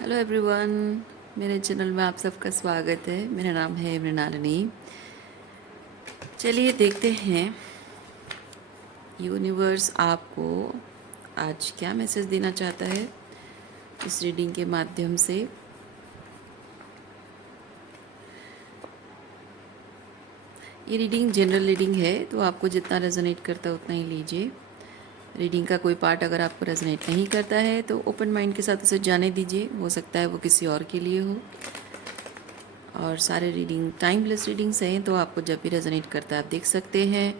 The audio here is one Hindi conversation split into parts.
हेलो एवरीवन, मेरे चैनल में आप सबका स्वागत है। मेरा नाम है मृणालिनी। चलिए देखते हैं यूनिवर्स आपको आज क्या मैसेज देना चाहता है इस रीडिंग के माध्यम से। ये रीडिंग जनरल रीडिंग है, तो आपको जितना रेजोनेट करता है उतना ही लीजिए। रीडिंग का कोई पार्ट अगर आपको रेजोनेट नहीं करता है तो ओपन माइंड के साथ उसे जाने दीजिए, हो सकता है वो किसी और के लिए हो। और सारे रीडिंग टाइमलेस रीडिंग्स हैं, तो आपको जब भी रेजोनेट करता है आप देख सकते हैं।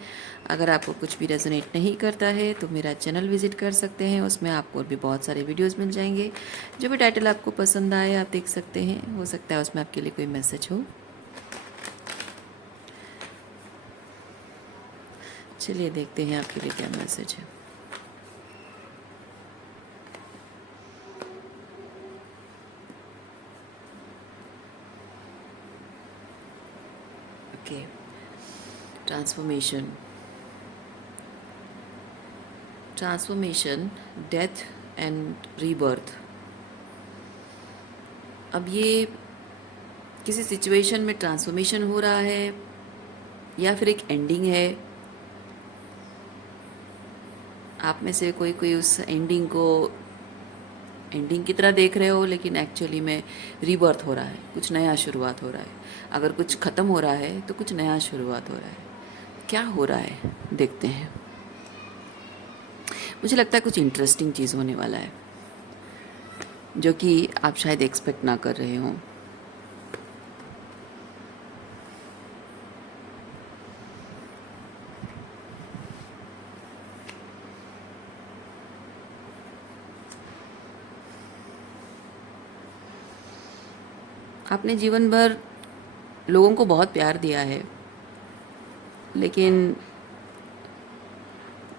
अगर आपको कुछ भी रेजोनेट नहीं करता है तो मेरा चैनल विजिट कर सकते हैं, उसमें आपको भी बहुत सारे वीडियोस मिल जाएंगे। जो भी टाइटल आपको पसंद आए आप देख सकते हैं, हो सकता है उसमें आपके लिए कोई मैसेज हो। चलिए देखते हैं आपके लिए क्या मैसेज है। Okay, transformation, death and rebirth. अब ये किसी सिचुएशन में ट्रांसफॉर्मेशन हो रहा है या फिर एक एंडिंग है। आप में से कोई कोई उस एंडिंग को एंडिंग की तरह देख रहे हो, लेकिन एक्चुअली में रीबर्थ हो रहा है, कुछ नया शुरुआत हो रहा है। अगर कुछ ख़त्म हो रहा है तो कुछ नया शुरुआत हो रहा है। क्या हो रहा है देखते हैं। मुझे लगता है कुछ इंटरेस्टिंग चीज़ होने वाला है जो कि आप शायद एक्सपेक्ट ना कर रहे हों। आपने जीवन भर लोगों को बहुत प्यार दिया है, लेकिन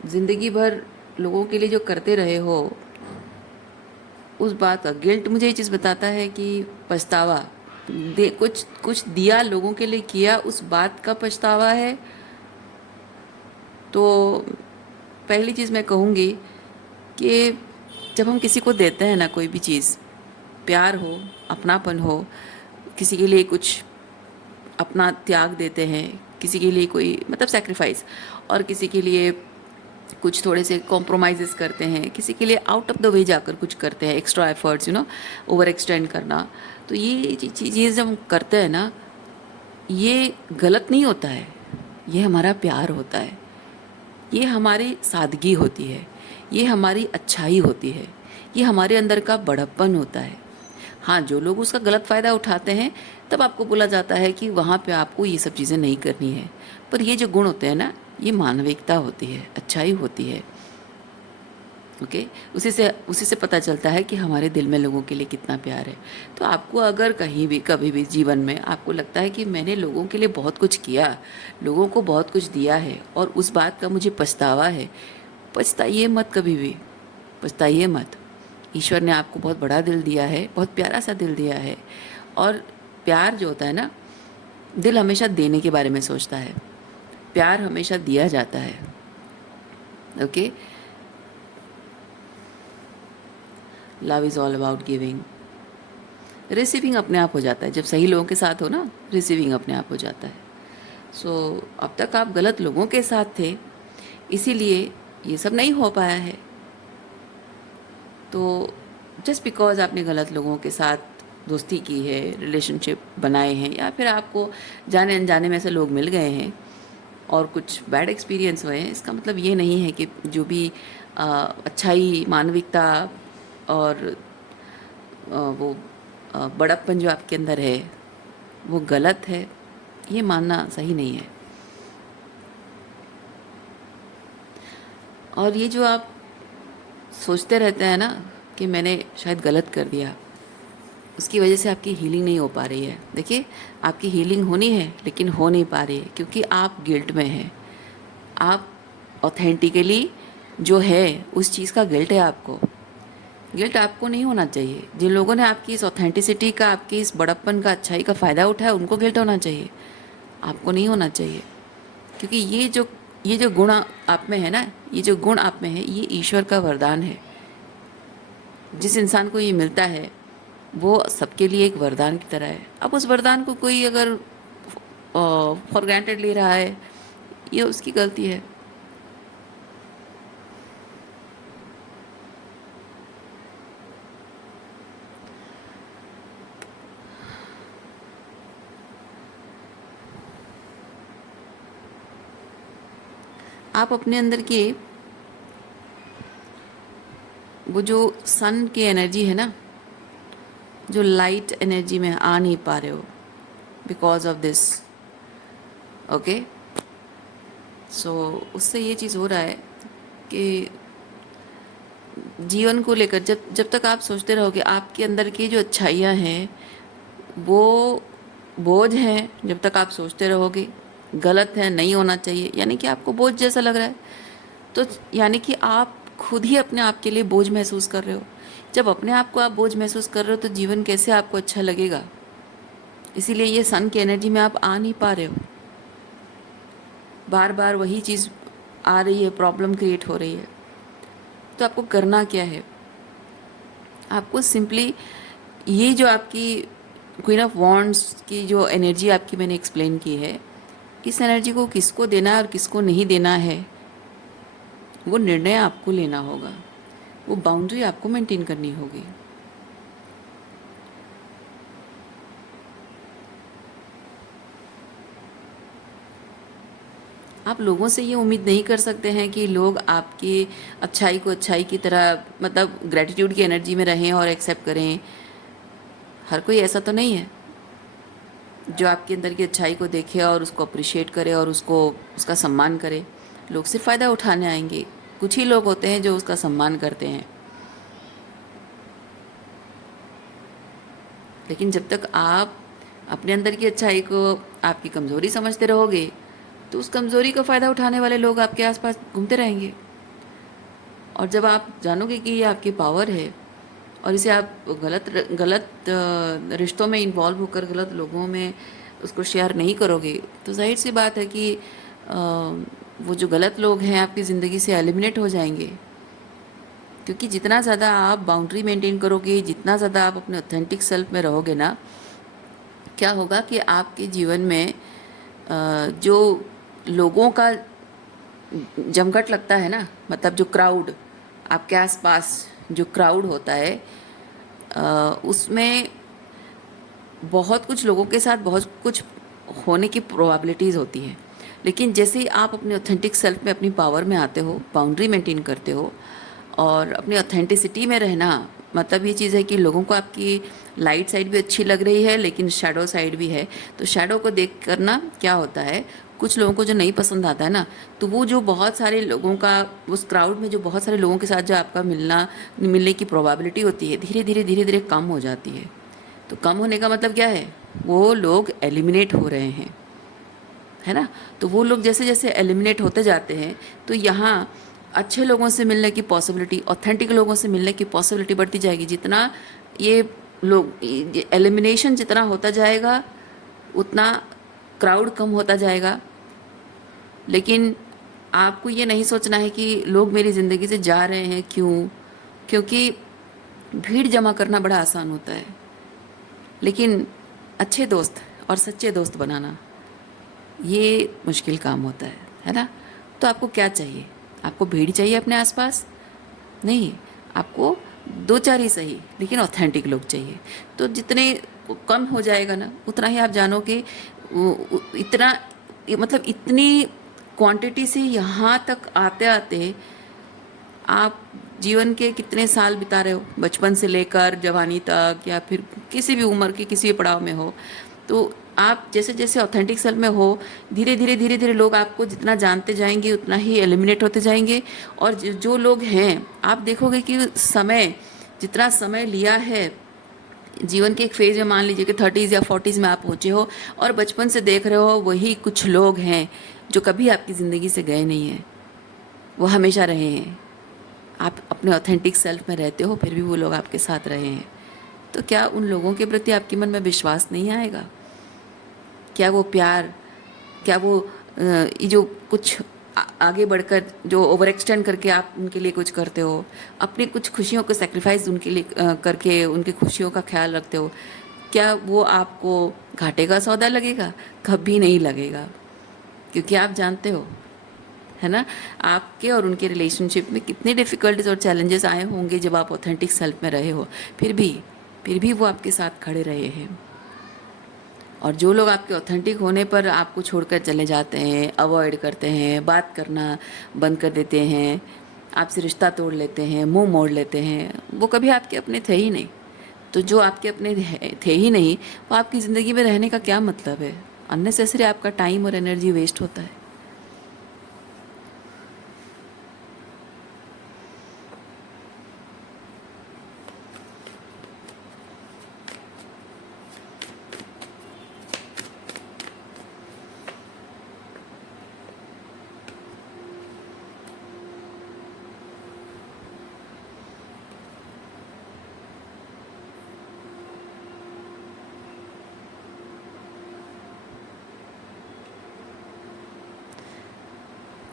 ज़िंदगी भर लोगों के लिए जो करते रहे हो उस बात का गिल्ट मुझे ये चीज़ बताता है कि पछतावा कुछ कुछ दिया, लोगों के लिए किया, उस बात का पछतावा है। तो पहली चीज़ मैं कहूँगी कि जब हम किसी को देते हैं ना कोई भी चीज़, प्यार हो, अपनापन हो, किसी के लिए कुछ अपना त्याग देते हैं, किसी के लिए कोई मतलब सेक्रीफाइस, और किसी के लिए कुछ थोड़े से कॉम्प्रोमाइज़ करते हैं, किसी के लिए आउट ऑफ द वे जाकर कुछ करते हैं, एक्स्ट्रा एफर्ट्स ओवर एक्सटेंड करना। तो ये चीज़ जब हम करते हैं ना, ये गलत नहीं होता है, ये हमारा प्यार होता है, ये हमारी सादगी होती है, ये हमारी अच्छाई होती है, ये हमारे अंदर का बड़प्पन होता है। हाँ, जो लोग उसका गलत फ़ायदा उठाते हैं तब आपको बोला जाता है कि वहाँ पे आपको ये सब चीज़ें नहीं करनी है। पर ये जो गुण होते हैं ना, ये मानविकता होती है, अच्छाई होती है। ओके, उसी से पता चलता है कि हमारे दिल में लोगों के लिए कितना प्यार है। तो आपको अगर कहीं भी कभी भी जीवन में आपको लगता है कि मैंने लोगों के लिए बहुत कुछ किया, लोगों को बहुत कुछ दिया है और उस बात का मुझे पछतावा है, पछताइए मत, कभी भी पछताइए मत। ईश्वर ने आपको बहुत बड़ा दिल दिया है, बहुत प्यारा सा दिल दिया है। और प्यार जो होता है ना, दिल हमेशा देने के बारे में सोचता है, प्यार हमेशा दिया जाता है। Okay, love is all about giving. Receiving अपने आप हो जाता है, जब सही लोगों के साथ हो ना, रिसीविंग अपने आप हो जाता है। सो अब तक आप गलत लोगों के साथ थे, इसीलिए ये सब नहीं हो पाया है। तो जस्ट बिकॉज आपने गलत लोगों के साथ दोस्ती की है, रिलेशनशिप बनाए हैं, या फिर आपको जाने अनजाने में ऐसे लोग मिल गए हैं और कुछ बैड एक्सपीरियंस हुए हैं, इसका मतलब ये नहीं है कि जो भी अच्छाई, मानविकता और वो बड़प्पन जो आपके अंदर है वो गलत है। ये मानना सही नहीं है। और ये जो आप सोचते रहते हैं ना कि मैंने शायद गलत कर दिया, उसकी वजह से आपकी हीलिंग नहीं हो पा रही है। देखिए, आपकी हीलिंग होनी है लेकिन हो नहीं पा रही है क्योंकि आप गिल्ट में हैं। आप ऑथेंटिकली जो है उस चीज़ का गिल्ट है आपको। गिल्ट आपको नहीं होना चाहिए। जिन लोगों ने आपकी इस ऑथेंटिसिटी का, आपकी इस बड़प्पन का, अच्छाई का फ़ायदा उठाया, उनको गिल्ट होना चाहिए, आपको नहीं होना चाहिए। क्योंकि ये जो गुण आप में है ना, ये जो गुण आप में है, ये ईश्वर का वरदान है। जिस इंसान को ये मिलता है वो सबके लिए एक वरदान की तरह है। अब उस वरदान को कोई अगर फॉर ग्रांटेड ले रहा है, ये उसकी गलती है। आप अपने अंदर के वो जो सन की एनर्जी है ना, जो लाइट एनर्जी में आ नहीं पा रहे हो बिकॉज ऑफ दिस, ओके। सो उससे ये चीज़ हो रहा है कि जीवन को लेकर जब जब तक आप सोचते रहोगे आपके अंदर की जो अच्छाइयाँ हैं वो बोझ हैं, जब तक आप सोचते रहोगे गलत है, नहीं होना चाहिए, यानी कि आपको बोझ जैसा लग रहा है, तो यानी कि आप खुद ही अपने आप के लिए बोझ महसूस कर रहे हो। जब अपने आप को आप बोझ महसूस कर रहे हो तो जीवन कैसे आपको अच्छा लगेगा। इसीलिए ये सन की एनर्जी में आप आ नहीं पा रहे हो, बार बार वही चीज़ आ रही है, प्रॉब्लम क्रिएट हो रही है। तो आपको करना क्या है, आपको सिंपली ये जो आपकी क्वीन ऑफ वॉन्ड्स की जो एनर्जी आपकी मैंने एक्सप्लेन की है, इस एनर्जी को किसको देना है और किसको नहीं देना है वो निर्णय आपको लेना होगा, वो बाउंड्री आपको मेंटेन करनी होगी। आप लोगों से ये उम्मीद नहीं कर सकते हैं कि लोग आपकी अच्छाई को अच्छाई की तरह, मतलब ग्रेटिट्यूड की एनर्जी में रहें और एक्सेप्ट करें। हर कोई ऐसा तो नहीं है जो आपके अंदर की अच्छाई को देखे और उसको अप्रिशिएट करे और उसको उसका सम्मान करे। लोग सिर्फ फ़ायदा उठाने आएंगे, कुछ ही लोग होते हैं जो उसका सम्मान करते हैं। लेकिन जब तक आप अपने अंदर की अच्छाई को आपकी कमज़ोरी समझते रहोगे तो उस कमज़ोरी का फ़ायदा उठाने वाले लोग आपके आसपास घूमते रहेंगे। और जब आप जानोगे कि ये आपकी पावर है और इसे आप गलत गलत रिश्तों में इन्वॉल्व होकर गलत लोगों में उसको शेयर नहीं करोगे, तो जाहिर सी बात है कि वो जो गलत लोग हैं आपकी ज़िंदगी से एलिमिनेट हो जाएंगे। क्योंकि जितना ज़्यादा आप बाउंड्री मेंटेन करोगे, जितना ज़्यादा आप अपने ऑथेंटिक सेल्फ में रहोगे ना, क्या होगा कि आपके जीवन में जो लोगों का जमघट लगता है ना, मतलब जो क्राउड आपके आसपास जो क्राउड होता है, उसमें बहुत कुछ लोगों के साथ बहुत कुछ होने की प्रोबेबिलिटीज़ होती है। लेकिन जैसे ही आप अपने ऑथेंटिक सेल्फ में अपनी पावर में आते हो, बाउंड्री मेंटेन करते हो और अपनी ऑथेंटिसिटी में रहना, मतलब ये चीज़ है कि लोगों को आपकी लाइट साइड भी अच्छी लग रही है लेकिन शैडो साइड भी है। तो शैडो को देख कर ना क्या होता है, कुछ लोगों को जो नहीं पसंद आता है ना, तो वो जो बहुत सारे लोगों का उस क्राउड में जो बहुत सारे लोगों के साथ जो आपका मिलने की प्रोबेबिलिटी होती है धीरे धीरे कम हो जाती है। तो कम होने का मतलब क्या है, वो लोग एलिमिनेट हो रहे हैं, है ना। तो वो लोग जैसे जैसे एलिमिनेट होते जाते हैं तो यहाँ अच्छे लोगों से मिलने की पॉसिबिलिटी, ऑथेंटिक लोगों से मिलने की पॉसिबिलिटी बढ़ती जाएगी। जितना ये लोग एलिमिनेशन जितना होता जाएगा उतना क्राउड कम होता जाएगा। लेकिन आपको ये नहीं सोचना है कि लोग मेरी ज़िंदगी से जा रहे हैं क्यों, क्योंकि भीड़ जमा करना बड़ा आसान होता है लेकिन अच्छे दोस्त और सच्चे दोस्त बनाना ये मुश्किल काम होता है ना। तो आपको क्या चाहिए, आपको भीड़ चाहिए अपने आसपास? नहीं, आपको दो चार ही सही लेकिन ऑथेंटिक लोग चाहिए। तो जितने कम हो जाएगा ना उतना ही आप जानो कि इतना, मतलब इतनी क्वांटिटी से यहाँ तक आते आते आप जीवन के कितने साल बिता रहे हो, बचपन से लेकर जवानी तक या फिर किसी भी उम्र के किसी भी पड़ाव में हो। तो आप जैसे जैसे ऑथेंटिक सेल्फ में हो धीरे धीरे लोग आपको जितना जानते जाएंगे उतना ही एलिमिनेट होते जाएंगे। और जो लोग हैं आप देखोगे कि समय, जितना समय लिया है जीवन के एक फेज में, मान लीजिए कि 30s या 40s में आप पहुँचे हो और बचपन से देख रहे हो वही कुछ लोग हैं जो कभी आपकी ज़िंदगी से गए नहीं हैं, वो हमेशा रहे हैं। आप अपने ऑथेंटिक सेल्फ में रहते हो फिर भी वो लोग आपके साथ रहे हैं। तो क्या उन लोगों के प्रति आपके मन में विश्वास नहीं आएगा? क्या वो प्यार, क्या वो ये जो कुछ आगे बढ़कर जो ओवर एक्सटेंड करके आप उनके लिए कुछ करते हो, अपनी कुछ खुशियों को सेक्रीफाइस उनके लिए करके उनकी खुशियों का ख्याल रखते हो, क्या वो आपको घाटे का सौदा लगेगा? कभी नहीं लगेगा, क्योंकि आप जानते हो, है ना, आपके और उनके रिलेशनशिप में कितने डिफ़िकल्टीज और चैलेंजेस आए होंगे जब आप ऑथेंटिक सेल्फ में रहे हो। फिर भी वो आपके साथ खड़े रहे हैं। और जो लोग आपके ऑथेंटिक होने पर आपको छोड़कर चले जाते हैं, अवॉइड करते हैं, बात करना बंद कर देते हैं, आपसे रिश्ता तोड़ लेते हैं, मुंह मोड़ लेते हैं, वो कभी आपके अपने थे ही नहीं। तो जो आपके अपने थे ही नहीं, वो आपकी ज़िंदगी में रहने का क्या मतलब है? अननेसेसरी आपका टाइम और एनर्जी वेस्ट होता है।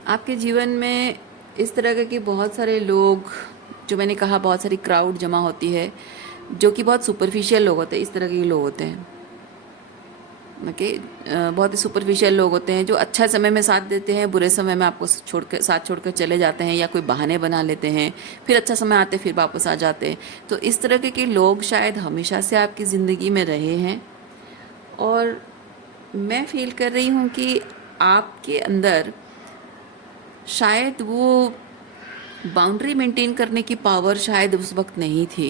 आपके जीवन में इस तरह के बहुत सारे लोग, जो मैंने कहा बहुत सारी क्राउड जमा होती है, जो कि बहुत सुपरफिशियल लोग होते हैं, इस तरह के लोग होते हैं। ओके, बहुत ही सुपरफिशियल लोग होते हैं जो अच्छा समय में साथ देते हैं, बुरे समय में आपको साथ छोड़कर चले जाते हैं, या कोई बहाने बना लेते हैं, फिर अच्छा समय आते फिर वापस आ जाते हैं। तो इस तरह के लोग शायद हमेशा से आपकी ज़िंदगी में रहे हैं। और मैं फील कर रही हूँ कि आपके अंदर शायद वो बाउंड्री मेंटेन करने की पावर शायद उस वक्त नहीं थी।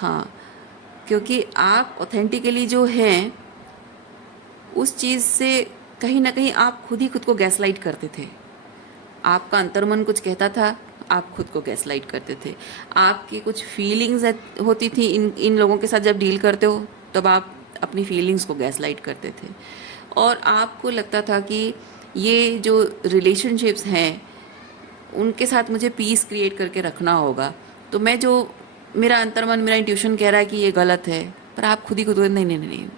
हाँ, क्योंकि आप ऑथेंटिकली जो हैं, उस चीज़ से कहीं ना कहीं आप खुद को गैसलाइट करते थे। आपका अंतर्मन कुछ कहता था, आप खुद को गैसलाइट करते थे। आपकी कुछ फीलिंग्स होती थी, इन इन लोगों के साथ जब डील करते हो तब आप अपनी फीलिंग्स को गैसलाइट करते थे। और आपको लगता था कि ये जो रिलेशनशिप्स हैं, उनके साथ मुझे पीस क्रिएट करके रखना होगा। तो मैं जो मेरा अंतर्मन, मेरा इंट्यूशन कह रहा है कि ये गलत है, पर आप खुद ही खुद को नहीं नहीं नहीं नहीं,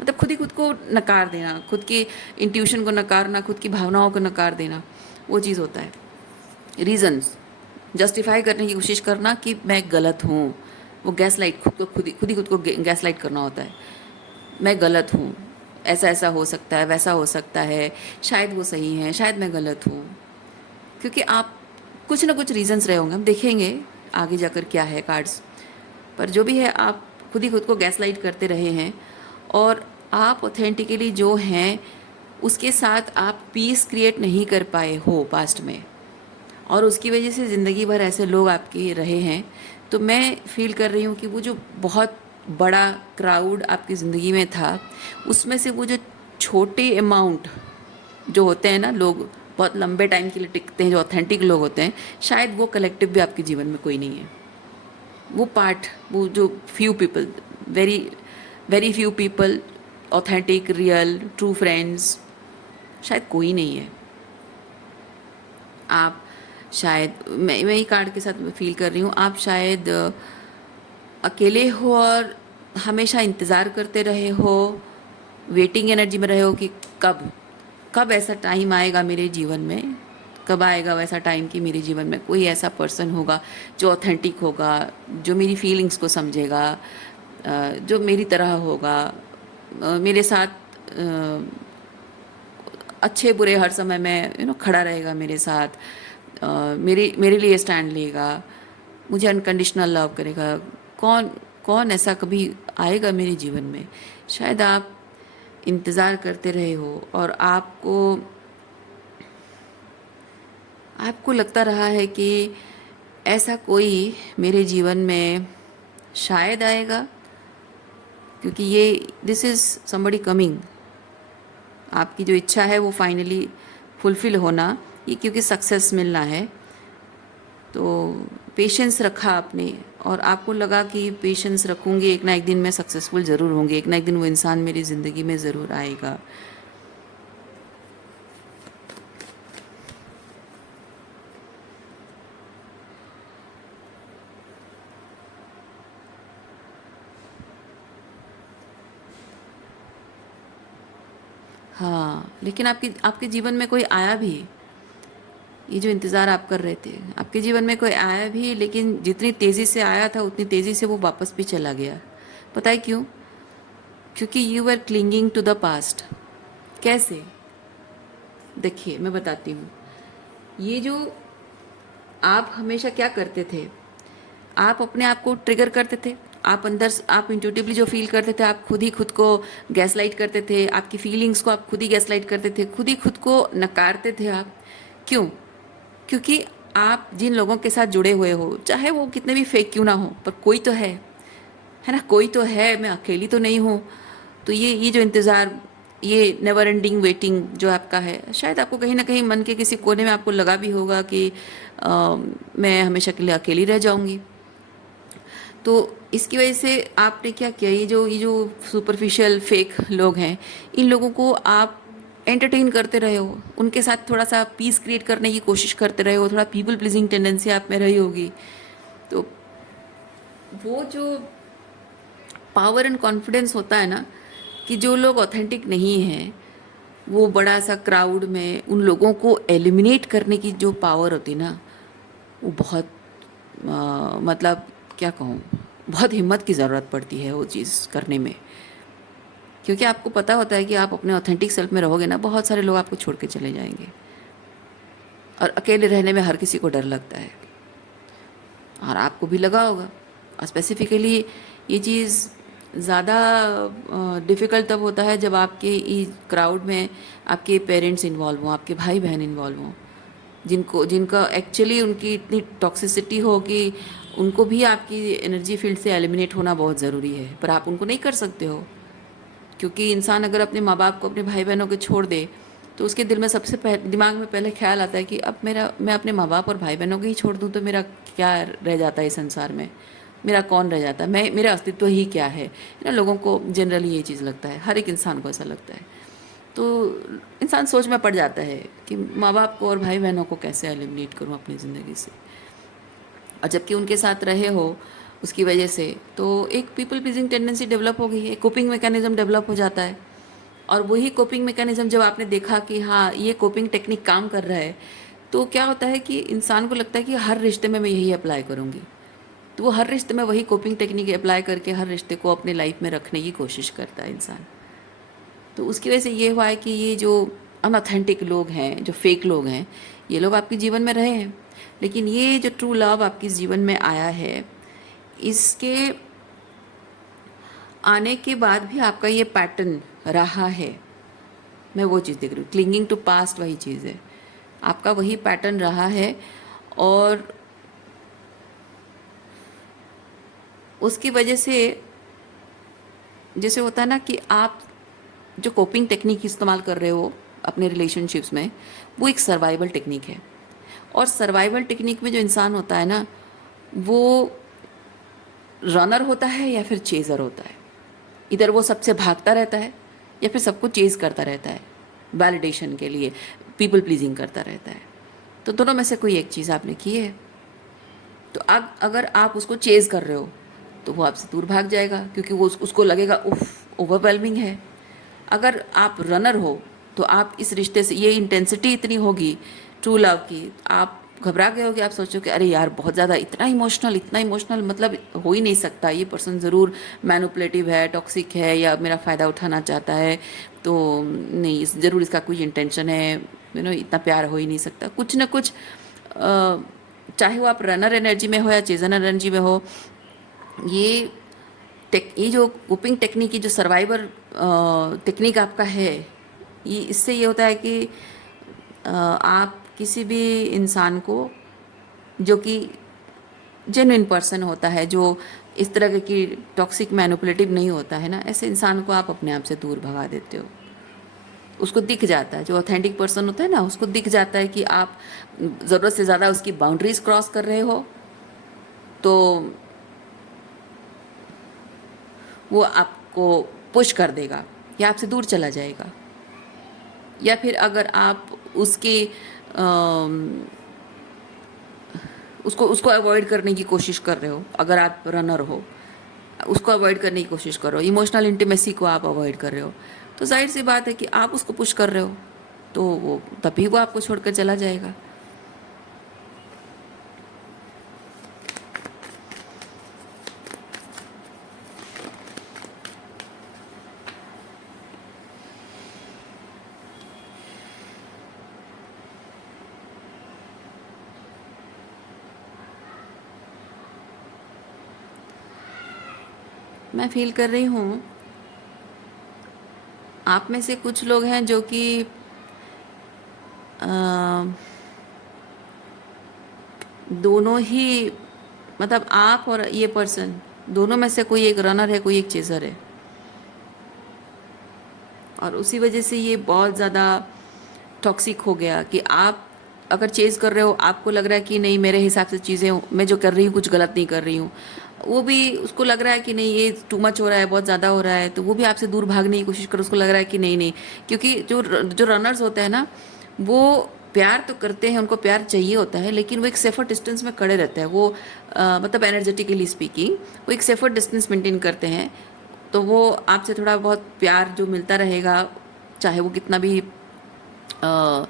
मतलब खुद ही खुद को नकार देना, खुद की इंट्यूशन को नकारना, खुद की भावनाओं को नकार देना, वो चीज़ होता है। रीजंस जस्टिफाई करने की कोशिश करना कि मैं गलत हूँ, वो गैस लाइट, खुद ही खुद को गैस लाइट करना होता है। मैं गलत हूँ, ऐसा ऐसा हो सकता है, वैसा हो सकता है, शायद वो सही है, शायद मैं गलत हूँ। क्योंकि आप कुछ ना कुछ रीजंस रहे होंगे, हम देखेंगे आगे जाकर क्या है कार्ड्स। पर जो भी है, आप खुद ही खुद को गैसलाइट करते रहे हैं। और आप ऑथेंटिकली जो हैं उसके साथ आप पीस क्रिएट नहीं कर पाए हो पास्ट में, और उसकी वजह से ज़िंदगी भर ऐसे लोग आपके रहे हैं। तो मैं फील कर रही हूँ कि वो जो बहुत बड़ा क्राउड आपकी ज़िंदगी में था, उसमें से वो जो छोटे अमाउंट जो होते हैं ना, लोग बहुत लंबे टाइम के लिए टिकते हैं, जो ऑथेंटिक लोग होते हैं, शायद वो कलेक्टिव भी आपके जीवन में कोई नहीं है। वो पार्ट, वो जो few people, very very few people, authentic, real, true friends, शायद कोई नहीं है। आप शायद, मैं ही कार्ड के साथ फील कर रही हूँ, आप शायद अकेले हो और हमेशा इंतज़ार करते रहे हो, वेटिंग एनर्जी में रहे हो कि कब कब ऐसा टाइम आएगा मेरे जीवन में, कब आएगा वैसा टाइम कि मेरे जीवन में कोई ऐसा पर्सन होगा जो ऑथेंटिक होगा, जो मेरी फीलिंग्स को समझेगा, जो मेरी तरह होगा, मेरे साथ अच्छे बुरे हर समय में खड़ा रहेगा मेरे साथ, मेरे मेरे लिए स्टैंड लेगा, मुझे अनकंडीशनल लव करेगा। कौन कौन ऐसा कभी आएगा मेरे जीवन में? शायद आप इंतज़ार करते रहे हो, और आपको आपको लगता रहा है कि ऐसा कोई मेरे जीवन में शायद आएगा, क्योंकि ये दिस इज़ समबडी कमिंग। आपकी जो इच्छा है वो फाइनली फुलफ़िल होना, ये क्योंकि सक्सेस मिलना है। तो पेशेंस रखा आपने, और आपको लगा कि पेशेंस रखूँगी, एक ना एक दिन मैं सक्सेसफुल ज़रूर होंगी, एक ना एक दिन वो इंसान मेरी ज़िंदगी में ज़रूर आएगा। हाँ, लेकिन आपके आपके जीवन में कोई आया भी, ये जो इंतज़ार आप कर रहे थे, आपके जीवन में कोई आया भी, लेकिन जितनी तेज़ी से आया था उतनी तेज़ी से वो वापस भी चला गया। पता है क्यों? क्योंकि you are clinging to the past. कैसे? देखिए मैं बताती हूँ। ये जो आप हमेशा क्या करते थे, आप अपने आप को ट्रिगर करते थे, आप अंदर आप इंट्यूटिवली जो फील करते थे आप खुद ही खुद को गैसलाइट करते थे, आपकी फीलिंग्स को आप खुद ही गैसलाइट करते थे, खुद ही खुद को नकारते थे आप। क्यों? क्योंकि आप जिन लोगों के साथ जुड़े हुए हो, चाहे वो कितने भी फेक क्यों ना हो, पर कोई तो है ना, कोई तो है, मैं अकेली तो नहीं हूँ। तो ये जो इंतज़ार, ये नेवर एंडिंग वेटिंग जो आपका है, शायद आपको कहीं ना कहीं मन के किसी कोने में आपको लगा भी होगा कि मैं हमेशा के लिए अकेली रह जाऊंगी। तो इसकी वजह से आपने क्या किया, ये जो सुपरफिशियल फेक लोग हैं, इन लोगों को आप एंटरटेन करते रहे हो, उनके साथ थोड़ा सा पीस क्रिएट करने की कोशिश करते रहे हो, थोड़ा पीपल प्लीजिंग टेंडेंसी आप में रही होगी। तो वो जो पावर एंड कॉन्फिडेंस होता है ना, कि जो लोग ऑथेंटिक नहीं हैं, वो बड़ा सा क्राउड में उन लोगों को एलिमिनेट करने की जो पावर होती है ना, वो बहुत मतलब क्या कहूँ, बहुत हिम्मत की ज़रूरत पड़ती है वो चीज़ करने में। क्योंकि आपको पता होता है कि आप अपने ऑथेंटिक सेल्फ में रहोगे ना, बहुत सारे लोग आपको छोड़ के चले जाएंगे, और अकेले रहने में हर किसी को डर लगता है, और आपको भी लगा होगा। और स्पेसिफिकली ये चीज़ ज़्यादा डिफ़िकल्ट तब होता है जब आपके इस क्राउड में आपके पेरेंट्स इन्वॉल्व हों, आपके भाई बहन इन्वॉल्व हों, जिनका एक्चुअली उनकी इतनी टॉक्सिसिटी हो कि उनको भी आपकी एनर्जी फील्ड से एलिमिनेट होना बहुत ज़रूरी है, पर आप उनको नहीं कर सकते हो। क्योंकि इंसान अगर अपने माँ बाप को, अपने भाई बहनों को छोड़ दे, तो उसके दिल में सबसे दिमाग में पहले ख्याल आता है कि अब मैं अपने माँ बाप और भाई बहनों को ही छोड़ दूँ तो मेरा क्या रह जाता है इस संसार में, मेरा कौन रह जाता है, मेरा अस्तित्व ही क्या है ना। लोगों को जनरली ये चीज़ लगता है, हर एक इंसान को ऐसा लगता है। तो इंसान सोच में पड़ जाता है कि माँ बाप को और भाई बहनों को कैसे एलिमिनेट करूँ अपनी ज़िंदगी से, और जबकि उनके साथ रहे हो उसकी वजह से तो एक पीपल प्लीजिंग टेंडेंसी डेवलप हो गई है, कोपिंग मैकेनिज्म डेवलप हो जाता है। और वही कोपिंग मैकेनिज्म जब आपने देखा कि हाँ ये कोपिंग टेक्निक काम कर रहा है, तो क्या होता है कि इंसान को लगता है कि हर रिश्ते में मैं यही अप्लाई करूँगी, तो वो हर रिश्ते में वही कोपिंग टेक्निक अप्लाई करके हर रिश्ते को अपने लाइफ में रखने की कोशिश करता है इंसान। तो उसकी वजह से ये हुआ है कि ये जो अनऑथेंटिक लोग हैं, जो फेक लोग हैं, ये लोग आपके जीवन में रहे हैं, लेकिन ये जो ट्रू लव आपके जीवन में आया है, इसके आने के बाद भी आपका ये पैटर्न रहा है। मैं वो चीज़ देख रही हूँ, क्लिंगिंग टू पास्ट वही चीज़ है, आपका वही पैटर्न रहा है। और उसकी वजह से जैसे होता है ना कि आप जो कोपिंग टेक्निक इस्तेमाल कर रहे हो अपने रिलेशनशिप्स में, वो एक सर्वाइवल टेक्निक है। और सर्वाइवल टेक्निक में जो इंसान होता है ना, वो रनर होता है या फिर चेज़र होता है। इधर वो सबसे भागता रहता है या फिर सबको चेज़ करता रहता है, वैलिडेशन के लिए पीपल प्लीजिंग करता रहता है। तो दोनों में से कोई एक चीज़ आपने की है। तो अब अगर आप उसको चेज़ कर रहे हो तो वो आपसे दूर भाग जाएगा, क्योंकि वो उसको लगेगा उफ ओवरवेलमिंग है। अगर आप रनर हो तो आप इस रिश्ते से, ये इंटेंसिटी इतनी होगी ट्रू लव की, आप घबरा गए हो कि आप सोचो कि अरे यार बहुत ज़्यादा, इतना इमोशनल मतलब हो ही नहीं सकता, ये पर्सन ज़रूर मैनिपुलेटिव है, टॉक्सिक है, या मेरा फ़ायदा उठाना चाहता है, तो नहीं ज़रूर इसका कोई इंटेंशन है, इतना प्यार हो ही नहीं सकता। कुछ ना कुछ चाहे वो आप रनर एनर्जी में हो या चेज़न एनर्जी में हो, ये जो कोपिंग टेक्निक की जो सर्वाइवर टेक्निक आपका है, ये इससे ये होता है कि आप किसी भी इंसान को जो कि जेन्युइन पर्सन होता है, जो इस तरह की टॉक्सिक मैनिपुलेटिव नहीं होता है ना, ऐसे इंसान को आप अपने आप से दूर भगा देते हो। उसको दिख जाता है, जो ऑथेंटिक पर्सन होता है ना, उसको दिख जाता है कि आप ज़रूरत से ज़्यादा उसकी बाउंड्रीज क्रॉस कर रहे हो, तो वो आपको पुश कर देगा या आपसे दूर चला जाएगा। या फिर अगर आप उसको अवॉइड करने की कोशिश कर रहे हो, अगर आप रनर हो, उसको अवॉइड करने की कोशिश कर रहे हो, इमोशनल इंटीमेसी को आप अवॉइड कर रहे हो, तो जाहिर सी बात है कि आप उसको पुश कर रहे हो, तो वो तभी वो आपको छोड़कर चला जाएगा। मैं फील कर रही हूँ आप में से कुछ लोग हैं जो कि अ, दोनों ही, मतलब आप और ये पर्सन दोनों में से कोई एक रनर है, कोई एक चेज़र है, और उसी वजह से ये बहुत ज़्यादा टॉक्सिक हो गया कि आप अगर चेज़ कर रहे हो, आपको लग रहा है कि नहीं मेरे हिसाब से चीज़ें मैं जो कर रही हूँ कुछ गलत नहीं कर रही हूँ, वो भी उसको लग रहा है कि नहीं ये टू मच हो रहा है, बहुत ज़्यादा हो रहा है, तो वो भी आपसे दूर भागने की कोशिश कर, उसको लग रहा है कि नहीं नहीं, क्योंकि जो रनर्स होते हैं ना, वो प्यार तो करते हैं, उनको प्यार चाहिए होता है, लेकिन वो एक सेफर डिस्टेंस में खड़े रहते हैं। वो मतलब एनर्जेटिकली स्पीकिंग वो एक सेफर डिस्टेंस मेंटेन करते हैं। तो वो आपसे थोड़ा बहुत प्यार जो मिलता रहेगा, चाहे वो कितना भी अ,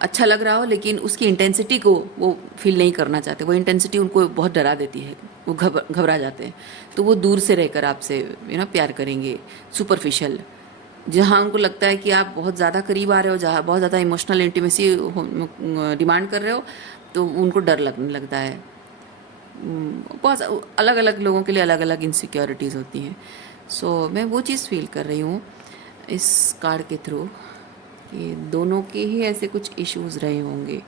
अच्छा लग रहा हो, लेकिन उसकी इंटेंसिटी को वो फील नहीं करना चाहते। वो इंटेंसिटी उनको बहुत डरा देती है, वो घबरा जाते हैं। तो वो दूर से रहकर आपसे प्यार करेंगे, सुपरफिशियल। जहाँ उनको लगता है कि आप बहुत ज़्यादा करीब आ रहे हो, जहाँ बहुत ज़्यादा इमोशनल इंटीमेसी डिमांड कर रहे हो, तो उनको डर लगने लगता है। बहुत अलग अलग लोगों के लिए अलग अलग इनसिक्योरिटीज़ होती हैं। सो मैं वो चीज़ फील कर रही हूँ इस कार्ड के थ्रू कि दोनों के ही ऐसे कुछ इश्यूज रहे होंगे।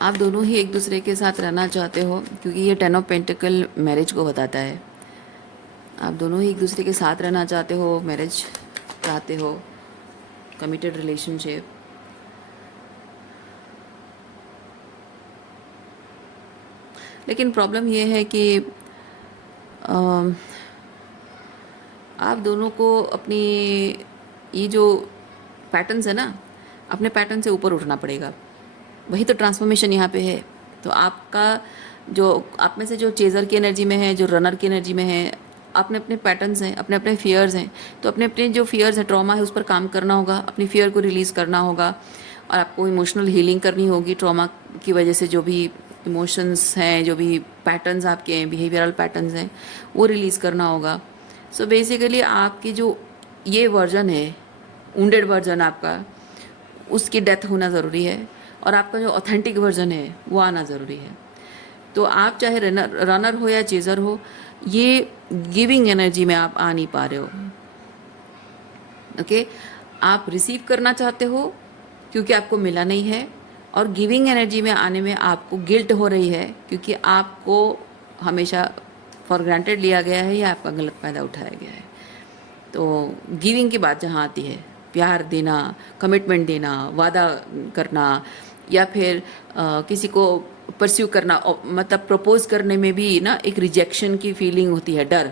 आप दोनों ही एक दूसरे के साथ रहना चाहते हो, क्योंकि ये 10 ऑफ पेंटिकल मैरिज को बताता है। आप दोनों ही एक दूसरे के साथ रहना चाहते हो, मैरिज चाहते हो, कमिटेड रिलेशनशिप। लेकिन प्रॉब्लम ये है कि अम, आप दोनों को अपनी ये जो पैटर्न्स है ना, अपने पैटर्न से ऊपर उठना पड़ेगा। वही तो ट्रांसफॉर्मेशन यहाँ पे है। तो आपका जो आप में से जो चेज़र की एनर्जी में है, जो रनर की एनर्जी में है, अपने अपने पैटर्न्स हैं, अपने अपने फियर्स हैं। तो अपने अपने जो फियर्स हैं, ट्रॉमा है, उस पर काम करना होगा, अपनी फियर को रिलीज़ करना होगा, और आपको इमोशनल हीलिंग करनी होगी। ट्रॉमा की वजह से जो भी इमोशंस हैं, जो भी पैटर्न्स आपके हैं, बिहेवियरल पैटर्न्स हैं, वो रिलीज़ करना होगा। सो बेसिकली आपकी जो ये वर्जन है, वुंडेड वर्जन आपका, उसकी डेथ होना ज़रूरी है, और आपका जो ऑथेंटिक वर्जन है वो आना ज़रूरी है। तो आप चाहे रनर हो या चेज़र हो, ये गिविंग एनर्जी में आप आ नहीं पा रहे हो। ओके, आप रिसीव करना चाहते हो क्योंकि आपको मिला नहीं है, और गिविंग एनर्जी में आने में आपको गिल्ट हो रही है क्योंकि आपको हमेशा फॉर ग्रांटेड लिया गया है या आपका गलत फ़ायदा उठाया गया है। तो गिविंग की बात जहाँ आती है, प्यार देना, कमिटमेंट देना, वादा करना, या फिर किसी को परस्यू करना, मतलब प्रपोज करने में भी ना एक रिजेक्शन की फीलिंग होती है, डर।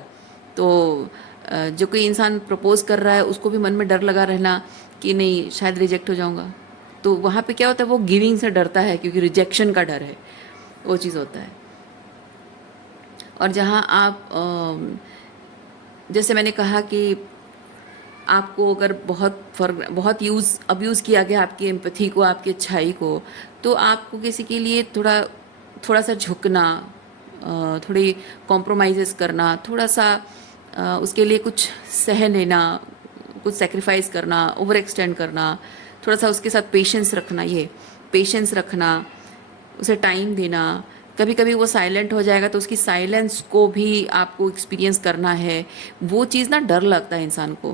तो जो कोई इंसान प्रपोज कर रहा है उसको भी मन में डर लगा रहना कि नहीं शायद रिजेक्ट हो जाऊंगा। तो वहाँ पे क्या होता है, वो गिविंग से डरता है क्योंकि रिजेक्शन का डर है, वो चीज़ होता है। और जहाँ आप जैसे मैंने कहा कि आपको अगर बहुत अब्यूज़ किया गया आपकी एम्पैथी को, आपकी अच्छाई को, तो आपको किसी के लिए थोड़ा सा झुकना, थोड़ी कॉम्प्रोमाइज़ करना, थोड़ा सा उसके लिए कुछ सह लेना, कुछ सेक्रीफाइस करना, ओवर एक्सटेंड करना, थोड़ा सा उसके साथ पेशेंस रखना, उसे टाइम देना। कभी कभी वो साइलेंट हो जाएगा तो उसकी साइलेंस को भी आपको एक्सपीरियंस करना है। वो चीज़ ना डर लगता है इंसान को,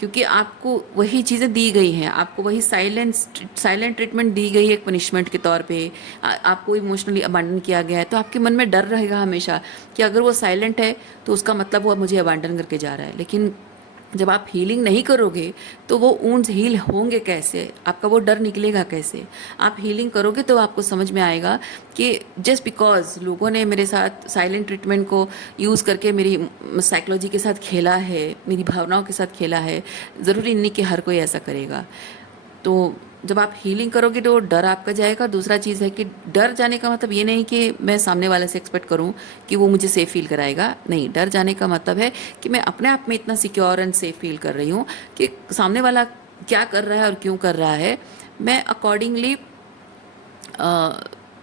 क्योंकि आपको वही चीज़ें दी गई हैं, आपको वही साइलेंट ट्रीटमेंट दी गई है एक पनिशमेंट के तौर पे। आपको इमोशनली अबांडन किया गया है, तो आपके मन में डर रहेगा हमेशा कि अगर वो साइलेंट है तो उसका मतलब वो मुझे अबांडन करके जा रहा है। लेकिन जब आप हीलिंग नहीं करोगे तो वो वुंड्स हील होंगे कैसे, आपका वो डर निकलेगा कैसे। आप हीलिंग करोगे तो आपको समझ में आएगा कि जस्ट बिकॉज लोगों ने मेरे साथ साइलेंट ट्रीटमेंट को यूज़ करके मेरी साइकोलॉजी के साथ खेला है, मेरी भावनाओं के साथ खेला है, ज़रूरी नहीं कि हर कोई ऐसा करेगा। तो जब आप हीलिंग करोगे तो डर आपका जाएगा। दूसरा चीज़ है कि डर जाने का मतलब ये नहीं कि मैं सामने वाले से एक्सपेक्ट करूं कि वो मुझे सेफ फील कराएगा। नहीं, डर जाने का मतलब है कि मैं अपने आप में इतना सिक्योर एंड सेफ फील कर रही हूँ कि सामने वाला क्या कर रहा है और क्यों कर रहा है, मैं अकॉर्डिंगली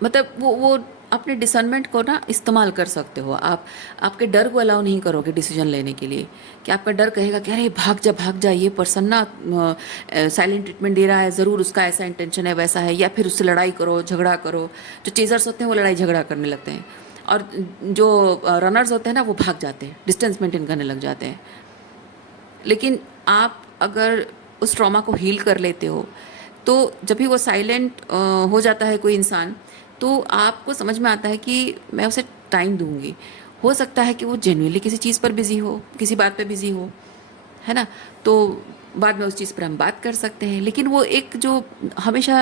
मतलब वो अपने डिसर्नमेंट को ना इस्तेमाल कर सकते हो। आप आपके डर को अलाउ नहीं करोगे डिसीजन लेने के लिए, कि आपका डर कहेगा कि अरे भाग जा, ये पर्सन ना साइलेंट ट्रीटमेंट दे रहा है, ज़रूर उसका ऐसा इंटेंशन है, वैसा है, या फिर उससे लड़ाई करो, झगड़ा करो। जो चेजर्स होते हैं वो लड़ाई झगड़ा करने लगते हैं, और जो रनर्स होते हैं ना वो भाग जाते हैं, डिस्टेंस मेंटेन करने लग जाते हैं। लेकिन आप अगर उस ट्रॉमा को हील कर लेते हो तो जब भी वो साइलेंट हो जाता है कोई इंसान, तो आपको समझ में आता है कि मैं उसे टाइम दूंगी। हो सकता है कि वो जेन्युइनली किसी चीज़ पर बिजी हो, किसी बात पे बिजी हो, है ना, तो बाद में उस चीज़ पर हम बात कर सकते हैं। लेकिन वो एक जो हमेशा